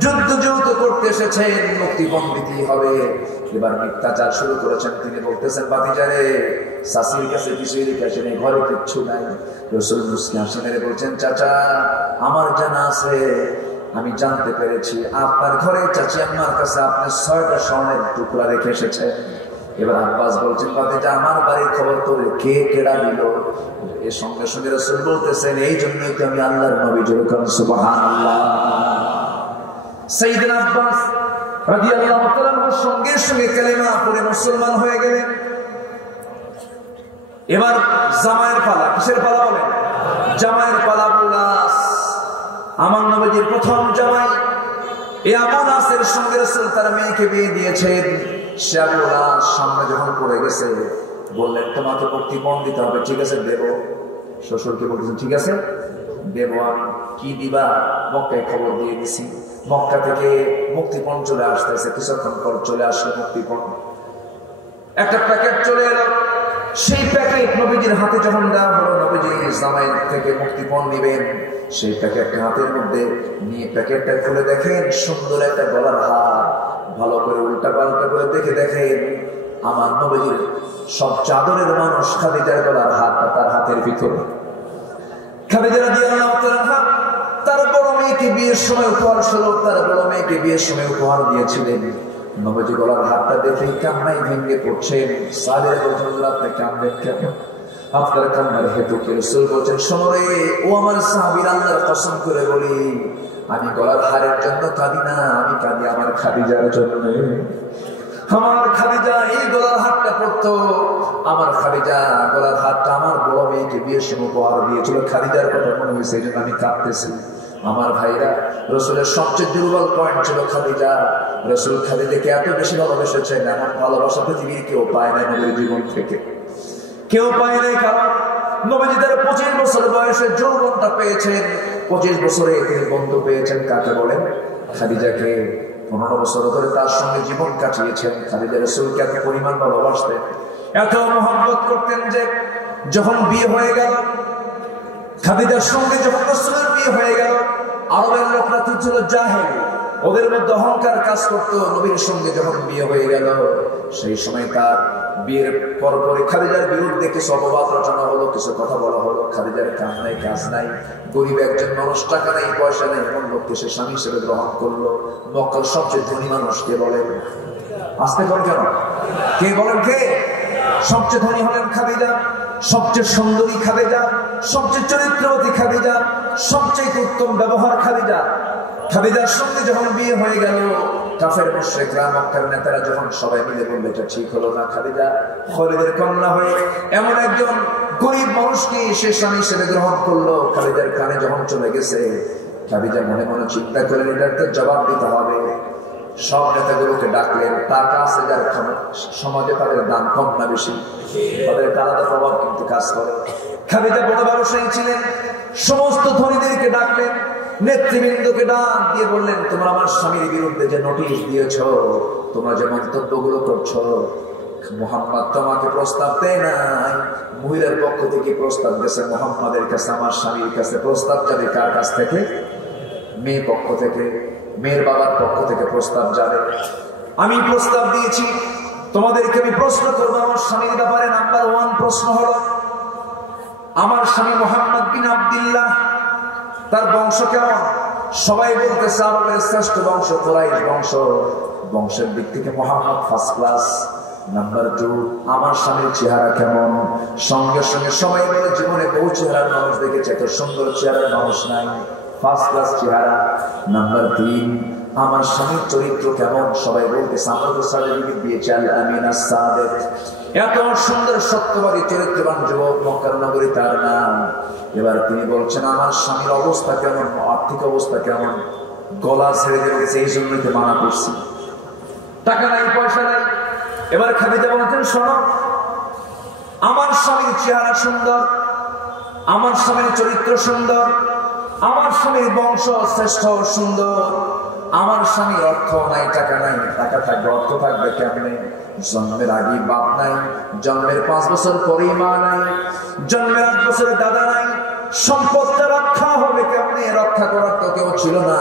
যুদ্ধ যেহেতু করতে এসে এসেছেন, মুক্তিপণ দিতেই হবে। এবার মিথ্যাচার শুরু করেছেন। তিনি বলতেছেন, ভাতিজারে শাশুড়ির কাছে কিছুই রেখে আসেন, ঘরে কিচ্ছু নাই। রাসূল মুসকি হাসি মেরে বলছেন, চাচা আমার জানা আছে, আমি জানতে পেরেছি আপনার ঘরে চাচি আম্মার কাছে আপনি 6টা স্বর্ণের টুকরা রেখে এসেছেন। এবার আব্বাস বলছেন, ভাতিজা আমার বাড়ির খবর তোরে কে কেডা দিল? এর সঙ্গে সঙ্গে রাসূল বলতেছেন, এই জন্যই তো আমি আল্লাহর নবী জোরে করেন সুবহানাল্লাহ। সাইয়েদনা আব্বাস রাদিয়াল্লাহু তাআলা সঙ্গে সঙ্গে কালেমা পড়ে মুসলমান হয়ে গেলেন। এবার জামাইয়ের পালা। কিসের পালা বলেন? জামাইয়ের পালা। বুলাস আমার নবীজির প্রথম জামাই। এই আবু নাসের সঙ্গে রাসূল তার মেয়েকে বিয়ে দিয়েছেন। সে আবু নাস সামনে যখন পড়ে গেছে বললেন, তোমাকে মুক্তিপণ দিতে হবে। ঠিক আছে দেব। শ্বশুরকে বলতেছেন, ঠিক আছে দেব। আমি কি দিবা? মক্কায় খবর দিয়ে দিছি, মক্কা থেকে মুক্তিপণ চলে আসতেছে। কিছুক্ষণ পর চলে আসলো মুক্তিপণ। একটা প্যাকেট চলে এলো। সেই প্যাকেট নবীজির হাতে যখন দেওয়া হলো, নবীজি জামাই থেকে মুক্তিপণ নেবেন, সেই প্যাকেটটা হাতের মধ্যে নিয়ে প্যাকেটটা খুলে দেখেন সুন্দর একটা গলার হার। ভালো করে উল্টা পাল্টা করে দেখে দেখেন আমার নবীজির সব চাদরের মানুষ খাদিজার গলার হারটা তার হাতের ভিতরে। খাদিজা রাদিয়াল্লাহু তাআলা তার বড় মেয়েকে বিয়ের সময় উপহার স্বরূপ তার বড় মেয়েকে বিয়ের সময় উপহার দিয়েছিলেন। নবীজি গলার হাতটা দেখেই কান্নায় ভেঙে পড়ছেন। সাহাবীরা বলছেন, আপনি কাঁদলেন কেন? আপনার কান্নার হেতু কি? রাসূল বলছেন, শোনো রে ও আমার সাহাবীরা, আল্লাহর কসম করে বলি আমি গলার হারের জন্য কাঁদি না, আমি কাঁদি আমার খাদিজার জন্য। আমার খাদিজা এই গলার হারটা পরতো। আমার খাদিজা গলার হারটা আমার বড় মেয়েকে বিয়ের সময় উপহার দিয়েছিল। খাদিজার কথা মনে হয়েছে, এই জন্য আমি কাঁদতেছি। আমার ভাইরা, রাসূলের সবচেয়ে দুর্বল পয়েন্ট ছিল খাদিজা। রাসূল খাদিজাকে এত বেশি ভালোবেসেছেন, এমন ভালোবাসা পৃথিবীর কেউ পায় না নবীর জীবন থেকে, কেউ পায় নাই। কারণ নবীজি তার 25 বছর বয়সে যৌবনটা পেয়েছেন। 25 বছরে তিনি বন্ধু পেয়েছেন কাকে বলেন? খাদিজাকে। 15 বছর ধরে তার সঙ্গে জীবন কাটিয়েছেন। খাদিজা রাসূলকে এত পরিমাণ ভালোবাসতেন, এত মহব্বত করতেন যে যখন বিয়ে হয়ে গেল, খাদিজার সঙ্গে যখন রাসূলের বিয়ে হয়ে গেল, আরবের লোকরা তো ছিল জাহেল, ওদের মধ্যে অহংকার কাজ করতো। নবীর সঙ্গে যখন বিয়ে হয়ে গেল, সেই সময় তার বিয়ের পরপরই খাদিজার বিরুদ্ধে কিছু অপবাদ রচনা হলো, কিছু কথা বলা হলো। খাদিজার কাজ নাই, কাজ নাই, গরিব একজন মানুষ, টাকা নাই, পয়সা নেই, এমন লোককে সে স্বামী হিসেবে গ্রহণ করলো। মক্কার সবচেয়ে ধনী মানুষ কে বলেন? আসতে করেন কেন? কে বলেন? কে সবচেয়ে ধনী হলেন? খাদিজা। সবচেয়ে সুন্দরী খাদিজা, সবচেয়ে চরিত্রবতী খাদিজা, সবচেয়ে উত্তম ব্যবহার খাদিজা। খাদিজার সঙ্গে যখন বিয়ে হয়ে গেল, কাফের মুশরিকরা, মক্কার নেতারা যখন সবাই মিলে বলল এটা ঠিক হলো না, খাদিজা খলিদের কন্যা হয়ে এমন একজন গরিব মানুষকে সে স্বামী হিসেবে গ্রহণ করলো। খাদিজার কানে যখন চলে গেছে, খাদিজা মনে মনে চিন্তা করলেন এটার তো জবাব দিতে হবে। সব নেতাগুলোকে ডাকলেন। টাকা আছে যার সমাজে তাদের দাম কম না বেশি, তাদের আলাদা প্রভাব কিন্তু কাজ করে। খাদিজা বড় ব্যবসায়ী ছিলেন। সমস্ত ধনীদেরকে ডাকলেন, নেতৃবৃন্দকে ডাক দিয়ে বললেন, তোমরা আমার স্বামীর বিরুদ্ধে যে নোটিশ দিয়েছ, তোমরা যে মন্তব্যগুলো করছো, মুহাম্মদ তোমাকে প্রস্তাব দেয় নাই, মহিলার পক্ষ থেকে প্রস্তাব গেছে মুহাম্মাদের কাছে, আমার স্বামীর কাছে। প্রস্তাব যাবে কার কাছ থেকে? মেয়ে পক্ষ থেকে, মেয়ের বাবার পক্ষ থেকে প্রস্তাব যাবে। আমি প্রস্তাব দিয়েছি, তোমাদেরকে আমি প্রশ্ন করবো আমার স্বামীর ব্যাপারে। নাম্বার 1 প্রশ্ন হলো, আমার স্বামী মুহাম্মদ বিন আব্দুল্লাহ, তার বংশ কেমন? সবাই বলতেছে আরবের শ্রেষ্ঠ বংশ, কুরাইশ বংশ। বংশের দিক থেকে মুহাম্মদ ফার্স্ট ক্লাস। নাম্বার 2, আমার স্বামীর চেহারা কেমন? সঙ্গে সঙ্গে সবাই বলে জীবনে বহু চেহারার মানুষ দেখেছে, এত সুন্দর চেহারার মানুষ নাই, ফার্স্ট ক্লাস চেহারা। নাম্বার 3, আমার স্বামীর চরিত্র কেমন? সবাই বলতেছে আমরা তো সার্টিফিকেট দিয়েছি আল আমিন আস-সাদিক, এত সুন্দর সত্যবাদী চরিত্রবান যুবক, মক্কার নগরী তার নাম। এবার তিনি বলছেন আমার স্বামীর অবস্থা কেমন, আর্থিক অবস্থা কেমন? গলা ছেড়ে দিয়েছে, এই জন্যই তো মানা করছি, টাকা নাই, পয়সা নাই। এবার খাদিজা বলছেন, শোনো, আমার স্বামীর চেহারা সুন্দর, আমার স্বামীর চরিত্র সুন্দর, আমার স্বামীর বংশ শ্রেষ্ঠ সুন্দর, আমার স্বামীর অর্থ নাই, টাকা নাই। টাকা থাকবে, অর্থ থাকবে কেমনে? জন্মের আগে বাপ নাই, জন্মের 5 বছর পরে মা নাই, জন্মের 8 বছরে দাদা নাই। সম্পদটা রক্ষা হবে কেমনে? রক্ষা করার তো কেউ ছিল না।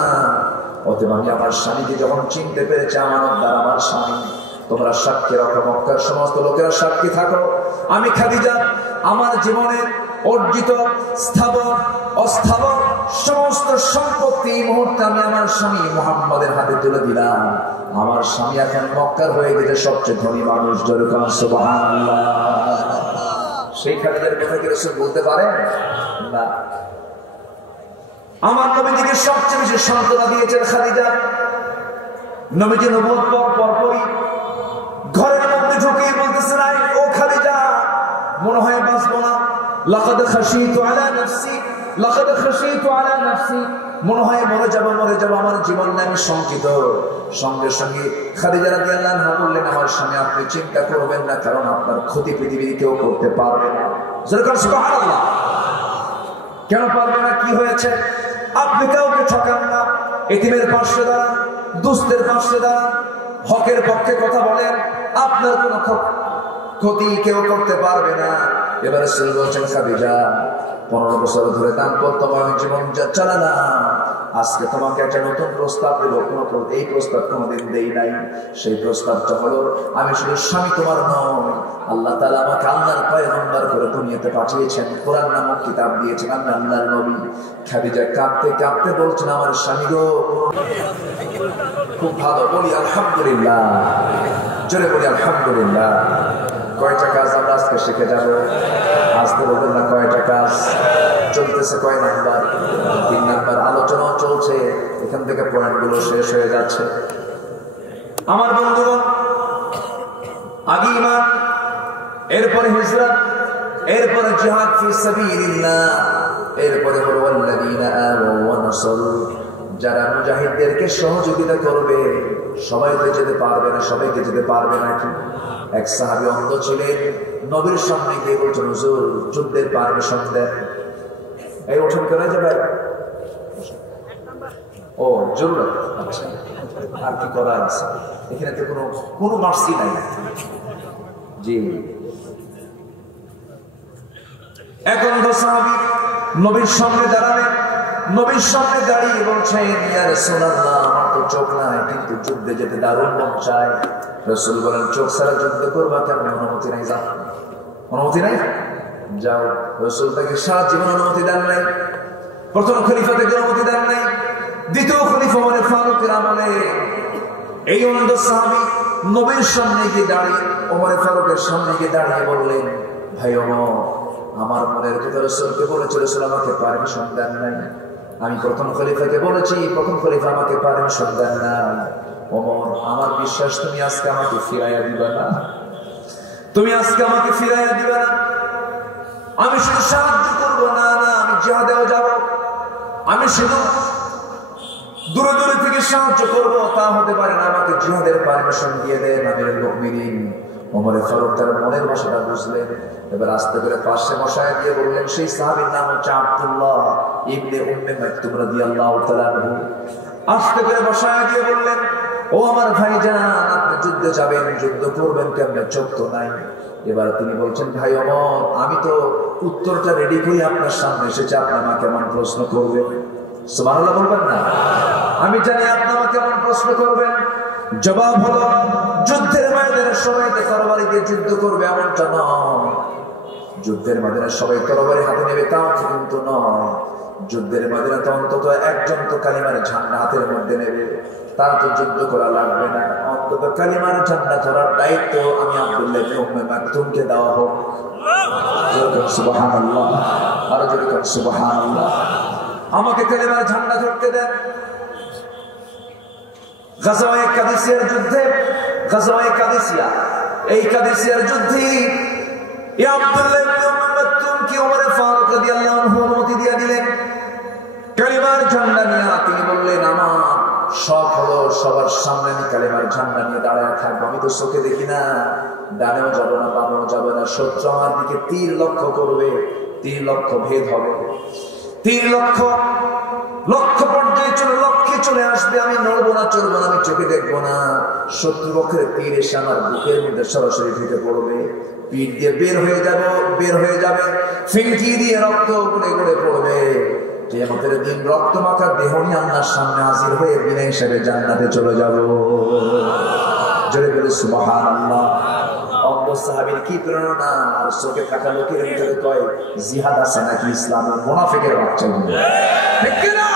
অতএব আমি আমার স্বামীকে যখন চিনতে পেরেছি আমানতদার আমার স্বামী, তোমরা সাক্ষী রাখো, মক্কার সমস্ত লোকেরা সাক্ষী থাকো, আমি খাদিজা আমার জীবনের অর্জিত স্থাবর অস্থাবর সমস্ত সম্পত্তি এই মুহূর্তে আমি আমার স্বামী মুহাম্মদের হাতে তুলে দিলাম। আমার স্বামী এখন মক্কার হয়ে গেছে সবচেয়ে ধনী মানুষ। জোরে বলুন সুবহানাল্লাহ। সেই খাদিজার কথা কি রাসূল বলতে পারেন না? আমার নবীজিকে সবচেয়ে বেশি সান্ত্বনা দিয়েছেন খাদিজা। নবীজি নবুয়ত পরপরই ঘরের মধ্যে ঢুকে বলতেছেন, ও খাদিজা, মনে হয় বাঁচবো না। লাকাদ খাশিতু আলা নাফসি, লাকাদ খাশিতু আলা নাফসি, মনে হয় মরে যাব, আমার জীবন নিয়ে আমি শঙ্কিত। সঙ্গে সঙ্গে খাদিজা রাদিয়াল্লাহু আনহা বললেন, আমার স্বামী আপনি চিন্তা করবেন না, কারণ আপনার ক্ষতি পৃথিবীতে কেউ করতে পারবে না। সুবহানাল্লাহ। কেন পারবে না? কি হয়েছে? আপনি কাউকে ঠকান না, এতিমের পাশে দাঁড়ান, দুস্থের পাশে দাঁড়ান, হকের পক্ষে কথা বলেন, আপনার কোনো ক্ষতি কেউ করতে পারবে না। এবারে রাসূল বলছেন, খাদিজা 15 বছর ধরে দাম্পত্যময় জীবন চালালাম, আজকে তোমাকে একটা নতুন প্রস্তাব দেব। এই প্রস্তাব কোনোদিন দেই নাই। সেই প্রস্তাবটা হলো, আমি শুধু স্বামী তোমার নয়, আল্লাহ তাআলা আমাকে আল্লাহর পয়গম্বর করে দুনিয়াতে পাঠিয়েছেন, কোরআন নামক কিতাব দিয়েছেন, আমি আল্লাহর নবী। খাদিজা কাঁদতে কাঁদতে বলছেন, আমার স্বামী গো, খুব ভালো। বলি আলহামদুলিল্লাহ, জোরে বলি আলহামদুলিল্লাহ। কয়টা কাজ আমরা আজকে শিখে যাব? আজকে বলবেন না কয়টা কাজ চলতেছে, কয় নাম্বার? 3 নাম্বার আলোচনাও চলছে, এখান থেকে পয়েন্টগুলো শেষ হয়ে যাচ্ছে। আমার বন্ধুগণ, আগে ঈমান, এরপরে হিজরত, এরপরে জিহাদ ফি সাবিলিল্লাহ, এরপরে হলো ওয়াল্লাযীনা আমানু ওয়া নাসারু। যারা মুজাহিদদেরকে সহযোগিতা করবে, সবাই তো যেতে পারবে না, সবাইকে যেতে পারবে নাকি? এক সাহাবী অন্ধ ছিলেন, নবীর সামনে গিয়ে বলছেন, হুজুর যুদ্ধের পারমিশন দেন। এই ওঠেন করে যাবে? ও জরুরত, আচ্ছা, আর কি করা আছে? এখানে তো কোনো মার্সি নাই। জি, এক অন্ধ সাহাবী নবীর সামনে দাঁড়ালেন, নবীর সামনে দাঁড়িয়ে বলছেন, ইয়া রাসূলুল্লাহ, আমার তো চোখ নাই, কিন্তু যুদ্ধে যেতে দারুণ মন চায়। রাসূল বলেন, চোখ ছাড়া যুদ্ধ করবা কেন? অনুমতি নাই, যাও। অনুমতি নাই, যাও। রাসূল তাকে সারা জীবন অনুমতি দেন নাই। প্রথম খলিফা থেকে অনুমতি দেন নাই, দ্বিতীয় খলিফা মানে ফারুকের আমলে এই অন্ধ সাহাবী নবীর সামনে গিয়ে দাঁড়িয়ে, ওমর ফারুকের সামনে গিয়ে দাঁড়িয়ে বললেন, ভাই ওমর, আমার মনের কথা রাসূলকে বলেছে, রাসূল আমাকে পারমিশন দেন নাই। আমি প্রথম খলিফাকে বলেছি, প্রথম খলিফা আমাকে পারমিশন দেন না। ওমর, আমার বিশ্বাস তুমি আজকে আমাকে ফিরাইয়া দিবা না, তুমি আজকে আমাকে ফিরাইয়া দিবা না। আমি শুধু সাহায্য করবো না, আমি জিহাদেও যাব। আমি শুধু দূরে দূরে থেকে সাহায্য করবো তা হতে পারে না, আমাকে জিহাদের পারমিশন দিয়ে দেন আমিরুল মুমিনিন। ওমর ফারুক তার মনের ভাষাটা বুঝলেন। এবার আস্তে করে পাশে বসায় দিয়ে বললেন, সেই সাহাবীর নাম হচ্ছে আব্দুল্লাহ ইবনে উম্মে মাকতুম রাদিয়াল্লাহু তাআলা আনহু। আস্তে করে বসায় দিয়ে বললেন, ও আমার ভাইজান, আপনি যুদ্ধে যাবেন, যুদ্ধ করবেন কেমনে? চোখ তো নাই। এবার তিনি বলছেন, ভাই ওমর, আমি তো উত্তরটা রেডি করে আপনার সামনে এসেছি, আপনি আমাকে কেমন প্রশ্ন করবেন? সুবহানাল্লাহ বলবেন না? আমি জানি আপনি আমাকে কেমন প্রশ্ন করবেন। জবাব হলো, যুদ্ধের ময়দানে সবাই তরবারি দিয়ে যুদ্ধ করবে এমনটা নয়। যুদ্ধের ময়দানে সবাই তরবারি হাতে নেবে তাও কিন্তু নয়। যুদ্ধের ময়দানে তো অন্তত একজন তো কালিমার ঝান্ডা হাতের মধ্যে নেবে, তার তো যুদ্ধ করা লাগবে না। অন্তত কালিমার ঝান্ডা ধরার দায়িত্ব আমি আব্দুল্লাহ ইবনে উম্মে মাকতুমকে দেওয়া হোক। সুবহানাল্লাহ, আর যদি সুবহানাল্লাহ। আমাকে কালিমার ঝান্ডা ধরতে দেন। গাজওয়ে কাদিসিয়ার যুদ্ধে, গাজওয়ে কাদিসিয়া, এই কাদিসিয়ার যুদ্ধে আব্দুল্লাহ ইবনে উম্মে মাকতুমকে ওমর ফারুক রাদিয়াল্লাহু আনহু অনুমতি দিয়ে দিলেন কালিমার ঝান্ডা নিয়ে। তিনি বললেন, আমার শখ হলো সবার সামনে আমি কালিমার ঝান্ডা নিয়ে দাঁড়ায় থাকবো। আমি তো চোখে দেখি না, ডানেও যাবো না, বামেও যাবে না। শত্রু আমার দিকে তীর লক্ষ্য করবে, তীর লক্ষ্য ভেদ হবে, তীর লক্ষ্য পর্যায়ে লক্ষ্যে চলে আসবে। আমি নড়বো না, চলবো না, আমি চোখে দেখবো না। শত্রুপক্ষের তীর এসে আমার বুকের মধ্যে সরাসরি ঢুকে পড়বে, পিঠ দিয়ে বের হয়ে যাবে, ফিনকি দিয়ে রক্ত গড়ে গড়ে পড়বে। কিয়ামতের দিন রক্ত মাখা দেহ নিয়ে আল্লাহর সামনে হাজির হয়ে বিনা হিসেবে জান্নাতে চলে যাব। জোরে বলে সুবহানাল্লাহ। অজ্ঞ সাহাবীর কি প্রেরণা, আর চোখে থাকা লোকের ভিতরে কয় জিহাদ আছে নাকি ইসলামের মুনাফিকের বাচ্চাগুলো, ঠিক কি না?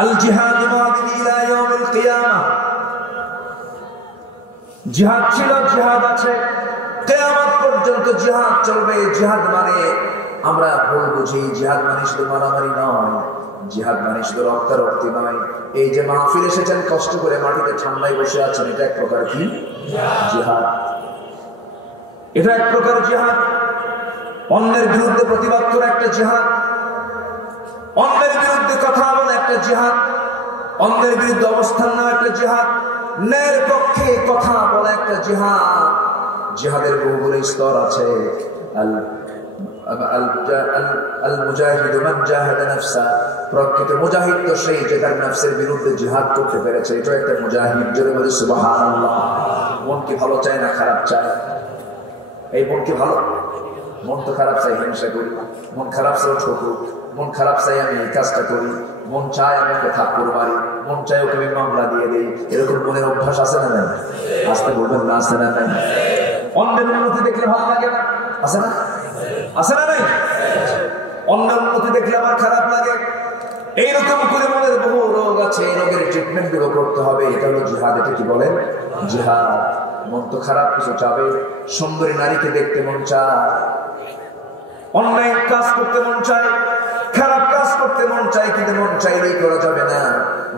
আল জিহাদ মাদিন ইলা ইয়াউমিল কিয়ামাহ, জিহাদ ছিল, জিহাদ আছে, কিয়ামত পর্যন্ত জিহাদ চলবে। জিহাদ মানে আমরা ভুল বুঝি, জিহাদ মানে শুধু মারামারি নয়, জিহাদ মানে শুধু রক্তারক্তি নয়। এই যে মাহফিল এসেছেন কষ্ট করে মাটিতে ঠান্ডায় বসে আছেন, এটা এক প্রকার কি জিহাদ, এটা এক প্রকার জিহাদ। অন্যের বিরুদ্ধে প্রতিবাদ করা একটা জিহাদ, অন্যের বিরুদ্ধে কথা বলা একটা জিহাদ, অন্যের বিরুদ্ধে অবস্থান নেওয়া একটা জিহাদ, ন্যায়ের পক্ষে কথা বলা একটা জিহাদ। জিহাদের বহুগুলো স্তর আছে। প্রকৃত মুজাহিদ তো সেই যে তার নফসের বিরুদ্ধে জিহাদ করতে পেরেছে, এটা একটা মুজাহিদ। জোরে বলে সুবহানাল্লাহ। মন কি ভালো চায় না খারাপ চায়? এই মন কি ভালো? মন তো খারাপ চাই হিংসা করি, মন খারাপ চাই ঠকুক, মন খারাপ চাই আমি এই কাজটা করি, মন চায় আমি ওকে থাপ্পড় মারি, মন চাই ওকে আমি মামলা দিয়ে দিই। এরকম মনের অভ্যাস আছে না নাই? আসতে বলবেন না, আছে না নাই? অন্যের উন্নতি দেখলে ভালো লাগে না, আছে না? আছে না নাই? অন্যের উন্নতি দেখলে আমার খারাপ লাগে। এইরকম করে মনের বহু রোগ আছে, এই রোগের ট্রিটমেন্ট গুলো করতে হবে। এটা হলো জিহাদ। এটা কি বলেন? জিহাদ। মন তো খারাপ কিছু চাবে, সুন্দরী নারীকে দেখতে মন চায়, অন্যায় কাজ করতে মন চায়, খারাপ কাজ করতে মন চায়, কিন্তু মন চাইলেই করা যাবে না,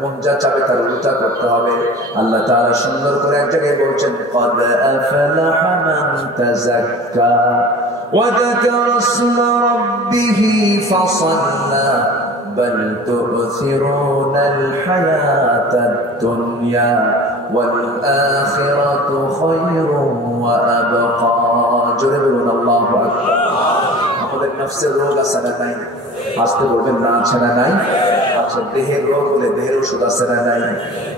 মন যা চাবে তার উল্টা করতে হবে। আল্লাহ তাআলা সুন্দর করে এক জায়গায় বলছেন, قَدْ أَفْلَحَ مَنْ تَزَكَّى وَذَكَرَ اسْمَ رَبِّهِ فَصَلَّى بَلْ تُؤْثِرُونَ الْحَيَاةَ الدُّنْيَا وَالْآخِرَةُ خَيْرٌ وَأَبْقَى। জোরে বলুন আল্লাহু আকবার। আমাদের নফসের রোগ আছে না নাই? আসতে বলবেন না, আছে না নাই? আচ্ছা, দেহের রোগ হলে দেহের ওষুধ আছে না নাই?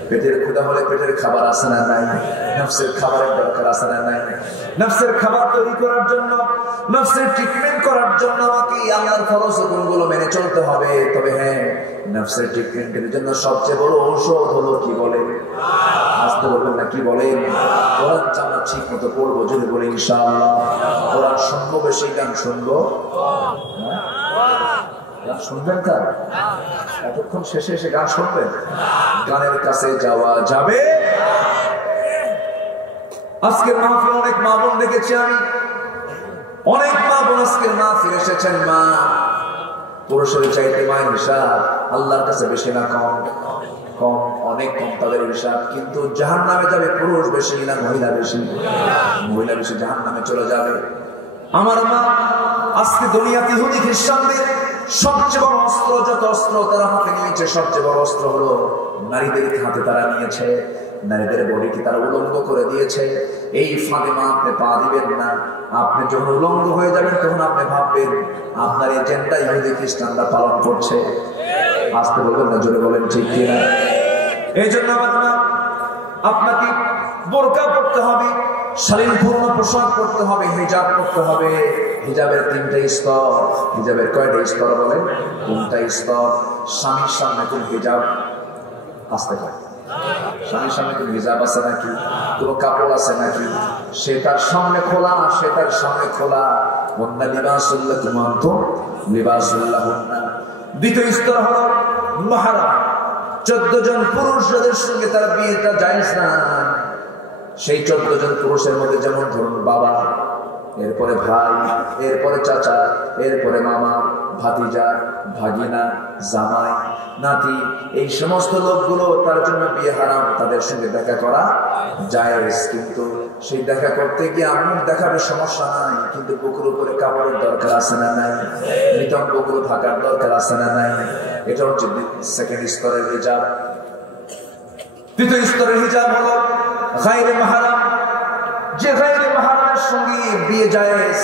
পেটের ক্ষুধা হলে পেটের খাবার আছে না নাই? নফসের খাবারের দরকার আছে না নাই? নফসের খাবার তৈরি করার জন্য, নফসের ট্রিটমেন্ট করার জন্য আমাকে আল্লাহর ফরজ হুকুমগুলো মেনে চলতে হবে। তবে হ্যাঁ, নফসের ট্রিটমেন্টের জন্য সবচেয়ে বড় ঔষধ হলো কি বলেন? আসতে বলবেন না, কি বলেন? কোরআন আমরা ঠিক মতো পড়বো, যদি বলে ইনশাআল্লাহ। কোরআন শুনবো, বেশি গান শুনবো। গান শুনবেন তার এতক্ষণ শেষে এসে গান শুনবেন? গানের কাছে যাওয়া যাবে? আজকের মাহফিল অনেক মা বোন দেখেছি আমি, অনেক মা বোন আজকের মাহফিল এসেছেন। মা পুরুষের চাইতে মায়ের হিসাব আল্লাহর কাছে বেশি না কম? কম, অনেক কম তাদের হিসাব। কিন্তু জাহান্নামে যাবে পুরুষ বেশি না মহিলা বেশি? মহিলা বেশি জাহান্নামে চলে যাবে। আমার মা আজকে দুনিয়াতে ইহুদি খ্রিস্টানদের সবচেয়ে বড় অস্ত্র, যত অস্ত্র তারা হাতে নিয়েছে, সবচেয়ে বড় অস্ত্র হলো নারীদেরকে হাতে তারা নিয়েছে, নারীদের বডিকে তারা উলঙ্গ করে দিয়েছে। এই ফাঁদে মা আপনি পা দিবেন না। আপনি যখন উলঙ্গ হয়ে যাবেন তখন আপনি ভাববেন আপনার এজেন্ডা ইহুদি খ্রিস্টানরা পালন করছে। আসতে বলবেন না, জোরে বলেন ঠিক কিনা? এই জন্য আমার মা আপনাকে বোরকা পড়তে হবে, শালীন পূর্ণ পোশাক করতে হবে, হিজাব করতে হবে। হিজাবের 3টা স্তর। হিজাবের কয়টা স্তর বলেন? 3টা স্তর। স্বামীর সামনে কোন হিজাব আসতে পারে? স্বামীর সামনে কোন হিজাব আছে নাকি? কোন কাপড় আছে নাকি? সে তার সামনে খোলা, সে তার সামনে খোলা। হুন্না লিবাসুল লাকুম ওয়া আনতুম লিবাসুল লাহুন্না। দ্বিতীয় স্তর হলো মাহরাম। 14 জন পুরুষ যাদের সঙ্গে তার বিয়েটা জায়েজ না, সেই 14 জন পুরুষের মধ্যে যেমন ধরুন বাবা, এরপরে ভাই, এরপরে চাচা, এরপরে মামা, ভাতিজা, ভাগিনা, জামাই, নাতি, এই সমস্ত লোকগুলো তার জন্য বিয়ে হারাম। তাদের সঙ্গে দেখা করা জায়েজ, কিন্তু সেই দেখা করতে গিয়ে আমুক দেখাবে সমস্যা নাই, কিন্তু বুকুর উপরে কাপড়ের দরকার আছে না নাই? নিতম বুকুর থাকার দরকার আছে না নাই? এটা হচ্ছে সেকেন্ড স্তরের হিজাব। তৃতীয় স্তরের হিজাব হলো গায়রে মাহরাম। যে গায়রে মাহরামের সঙ্গে বিয়ে জায়েজ,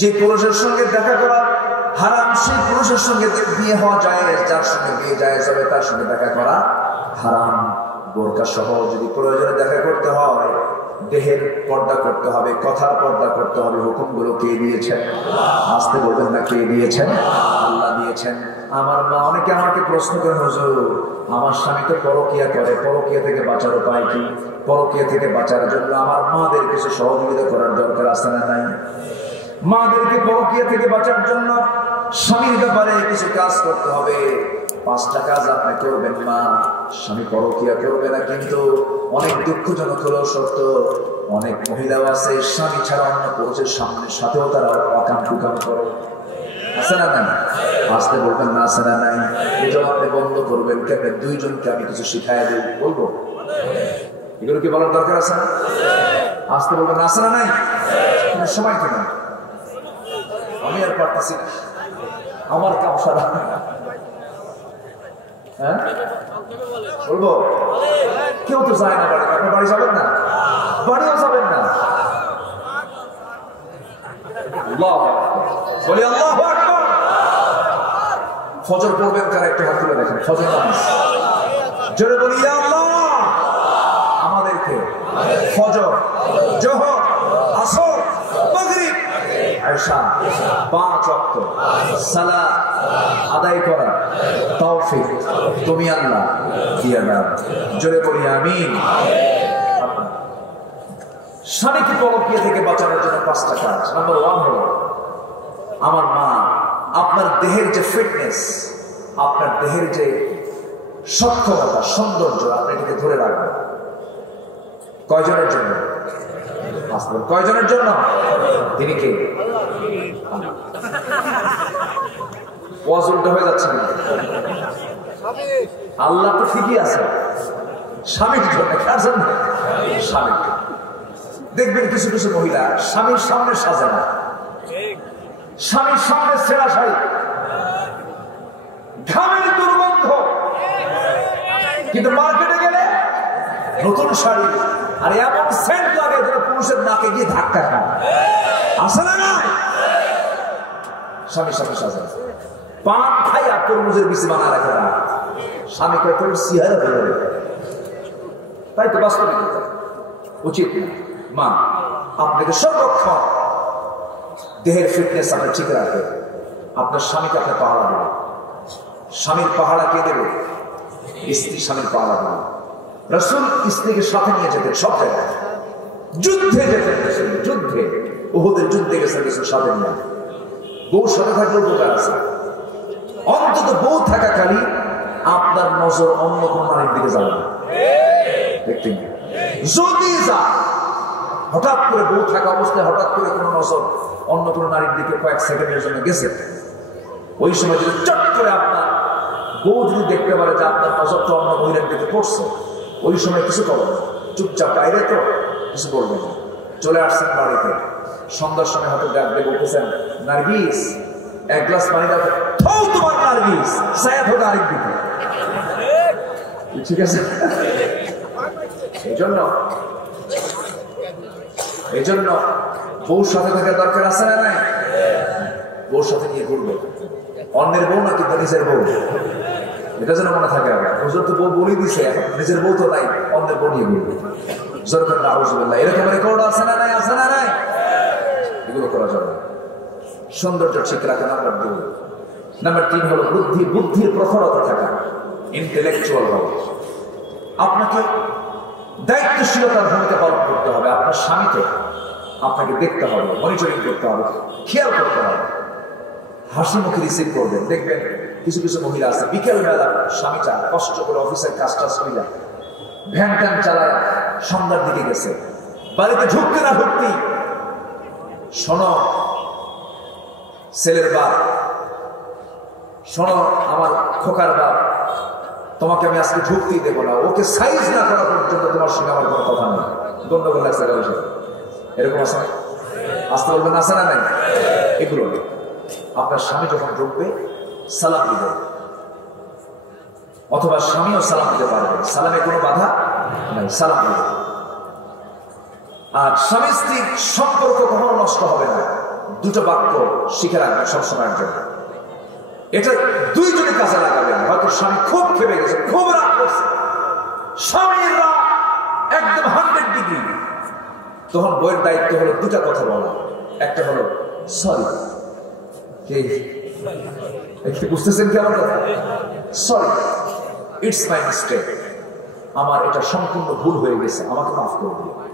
যে পুরুষের সঙ্গে দেখা করা হারাম, সেই পুরুষের সঙ্গে বিয়ে হওয়া জায়েজ। যার সঙ্গে বিয়ে জায়েজ হবে তার সঙ্গে দেখা করা হারাম। বোরকা সহ যদি প্রয়োজনে দেখা করতে হয় দেহের পর্দা করতে হবে, কথার পর্দা করতে হবে। হুকুমগুলো কে দিয়েছেন? আসতে বলবেন না, কে দিয়েছেন? আল্লাহ দিয়েছেন। আমার মা, অনেকে আমাকে প্রশ্ন করেন, হুজুর আমার স্বামী তো পরকিয়া করে, পরকিয়া থেকে বাঁচার উপায় কি? পরকিয়া থেকে বাঁচার জন্য আমার মাদের কিছু সহযোগিতা করার দরকার আছে না নাই? মাদেরকে পরকিয়া থেকে বাঁচার জন্য স্বামীর ব্যাপারে কিছু কাজ করতে হবে। 5টা কাজ আপনি করবেন। মা, স্বামী পরকিয়া করবে না, কিন্তু অনেক দুঃখজনক হলেও সত্য, অনেক মহিলাও আছে স্বামী ছাড়া অন্য পুরুষের সাথেও তারা অকাম কুকাম করে। আছে না নাই? আসতে বলবেন না, আছে না নাই? এটাও আপনি বন্ধ করবেন। কেন? 2 জনকে আমি কিছু শিখাই দিই, বলবো? এগুলো কি বলার দরকার আছে না? আসতে বলবেন না, আছে না নাই? সময় তো না, আমি আর পারতেছি না, আমার কাম সারা। হ্যাঁ বলবো? কেউ তো যায় না বাড়ি। আপনার বাড়ি যাবেন না? বাড়িও যাবেন না? বলি আল্লাহু আকবার। ফজর পড়বেন কার? একটু হাত তুলে দেখেন। ফজর নামাজ জোরে বলি ইয়া আল্লাহ, আমাদেরকে ফজর, যোহর, আসর, মাগরিব, ইশা 5 ওয়াক্ত সালাত আদায় করা তৌফিক তুমি আল্লাহ দিয়ে দাও। জোরে বলি আমিন। স্বামীকে পরকিয়া থেকে বাঁচানোর জন্য 5টা কাজ। নাম্বার 1 হলো, আমার মা, আপনার দেহের যে ফিটনেস, আপনার দেহের যে সক্ষমতা, সৌন্দর্য, আপনি এটাকে ধরে রাখবেন। কয়জনের জন্য? কয়জনের জন্য? তিনি কে? ওয়াজ উল্টো হয়ে যাচ্ছে। আল্লাহ তো ঠিকই আছে, স্বামীর জন্য। কার জন্য? স্বামী। দেখবেন কিছু কিছু মহিলা স্বামীর সামনে সাজে না, স্বামীর সামনে ছেঁড়া শাড়ি, ঘামের দুর্গন্ধ, কিন্তু মার্কেটে গেলে নতুন শাড়ি আর এমন সেন্ট লাগে যেন পুরুষের নাকে গিয়ে ধাক্কা খায়। আসে না? নাই? স্বামীর সামনে সাজে, পান খাই আর তরমুজের বিচি বানা রাখে না। স্বামী কয় তোর সিহারা হয়ে যাবে। তাই তো বাস্তবিকতা উচিত না। মা, আপনাকে সর্বক্ষণ দেহের ফিটনেস আপনি ঠিক রাখবেন। আপনার স্বামীকে আপনি পাহারা দেবেন। স্বামীর পাহারা কে দেবে? স্ত্রী স্বামীর পাহারা দেবে। রাসূল স্ত্রীকে সাথে নিয়ে যেতেন সব জায়গায়। যুদ্ধে যেতেন, যুদ্ধে, উহুদের যুদ্ধে গেছেন কিছু সাথে নিয়ে। বউ সাথে থাকলে উপকার আছে। অন্তত বউ থাকাকালী আপনার নজর অন্য কোন নারীর দিকে যাবে না। দেখতে যদি যা হঠাৎ করে বউ থাকা অবস্থায় হঠাৎ করে কোনো নজর অন্য কোনো নারীর দিকে কয়েক সেকেন্ডের জন্য গেছে, ওই সময় যদি চট করে আপনার বউ যদি দেখতে পারে যে আপনার নজরটা অন্য মহিলার দিকে পড়ছে, ওই সময় কিছু করবেন না, চুপচাপ বাইরে তো কিছু বলবেন না। চলে আসছেন বাড়িতে, সন্ধ্যার সময় হয়তো ডাক দিয়ে বলতেছেন, নার্গিস 1 গ্লাস পানি দাও। তোমার নার্গিস সায়াদ হোক আরেক দিকে। ঠিক আছে? এই জন্য বউর সাথে থাকার দরকার আছে না নাই? বউর সাথে নিয়ে ঘুরবে। অন্যের বউ না কিন্তু নিজের বউ, এটা যেন মনে থাকে। হুজুর তো বউ বলেই দিছে, এখন নিজের বউ তো নাই, অন্যের বউ নিয়ে ঘুরবে। এরকম রেকর্ড আছে না নাই? আছে না নাই? এগুলো করা যাবে। সৌন্দর্য ঠিক রাখা নাম্বার 2। নাম্বার 3 হলো বুদ্ধির প্রখরতা থাকা, ইন্টেলেকচুয়াল হওয়া। আপনাকে দায়িত্বশীলতার ভূমিকা পালন করতে হবে। আপনার স্বামীকে আপনাকে দেখতে হবে, মনিটরিং করতে হবে, খেয়াল করতে হবে। হাসি মুখে রিসিভ করবেন। দেখবেন কিছু কিছু মহিলা আছে বিকেল বেলা স্বামীটা কষ্ট করে অফিসের কাজটা সরিয়া ভ্যান ট্যান চালায় সন্ধ্যার দিকে গেছে, বাড়িতে ঢুকতে না ঢুকতেই, শোনো ছেলের বাপ, শোনো আমার খোকার বাপ, তোমাকে আমি আজকে ঢুকতেই দেবো না, ওকে সাইজ না করা পর্যন্ত তোমার সঙ্গে আমার কোনো কথা নেই। গন্ডগোল লাগছে এরকম আছে? আসতে বলবেন আছে না নাই? এগুলো আপনার স্বামী যখন ঢুকবে সালাম দিবে, অথবা স্বামীও সালাম দিতে পারবে, সালামে কোনো বাধা নাই, সালাম দিবে। আর স্বামী স্ত্রীর সম্পর্ক কখনো নষ্ট হবে না। 2টো বাক্য শিখে রাখবেন সবসময়ের জন্য। এটা 2 জনে কাজে লাগাবেন। হয়তো স্বামী খুব খেপে গেছে, খুব রাগ করছে, স্বামীর রাগ একদম 100 ডিগ্রি, তখন বইয়ের দায়িত্ব হলো দুটা কথা বলা, একটা হলো সরি। বুঝতেছেন কি আমার কথা? সরি, ইটস মাই মিস্টেক, আমার এটা সম্পূর্ণ ভুল হয়ে গেছে, আমাকে মাফ করে দিও।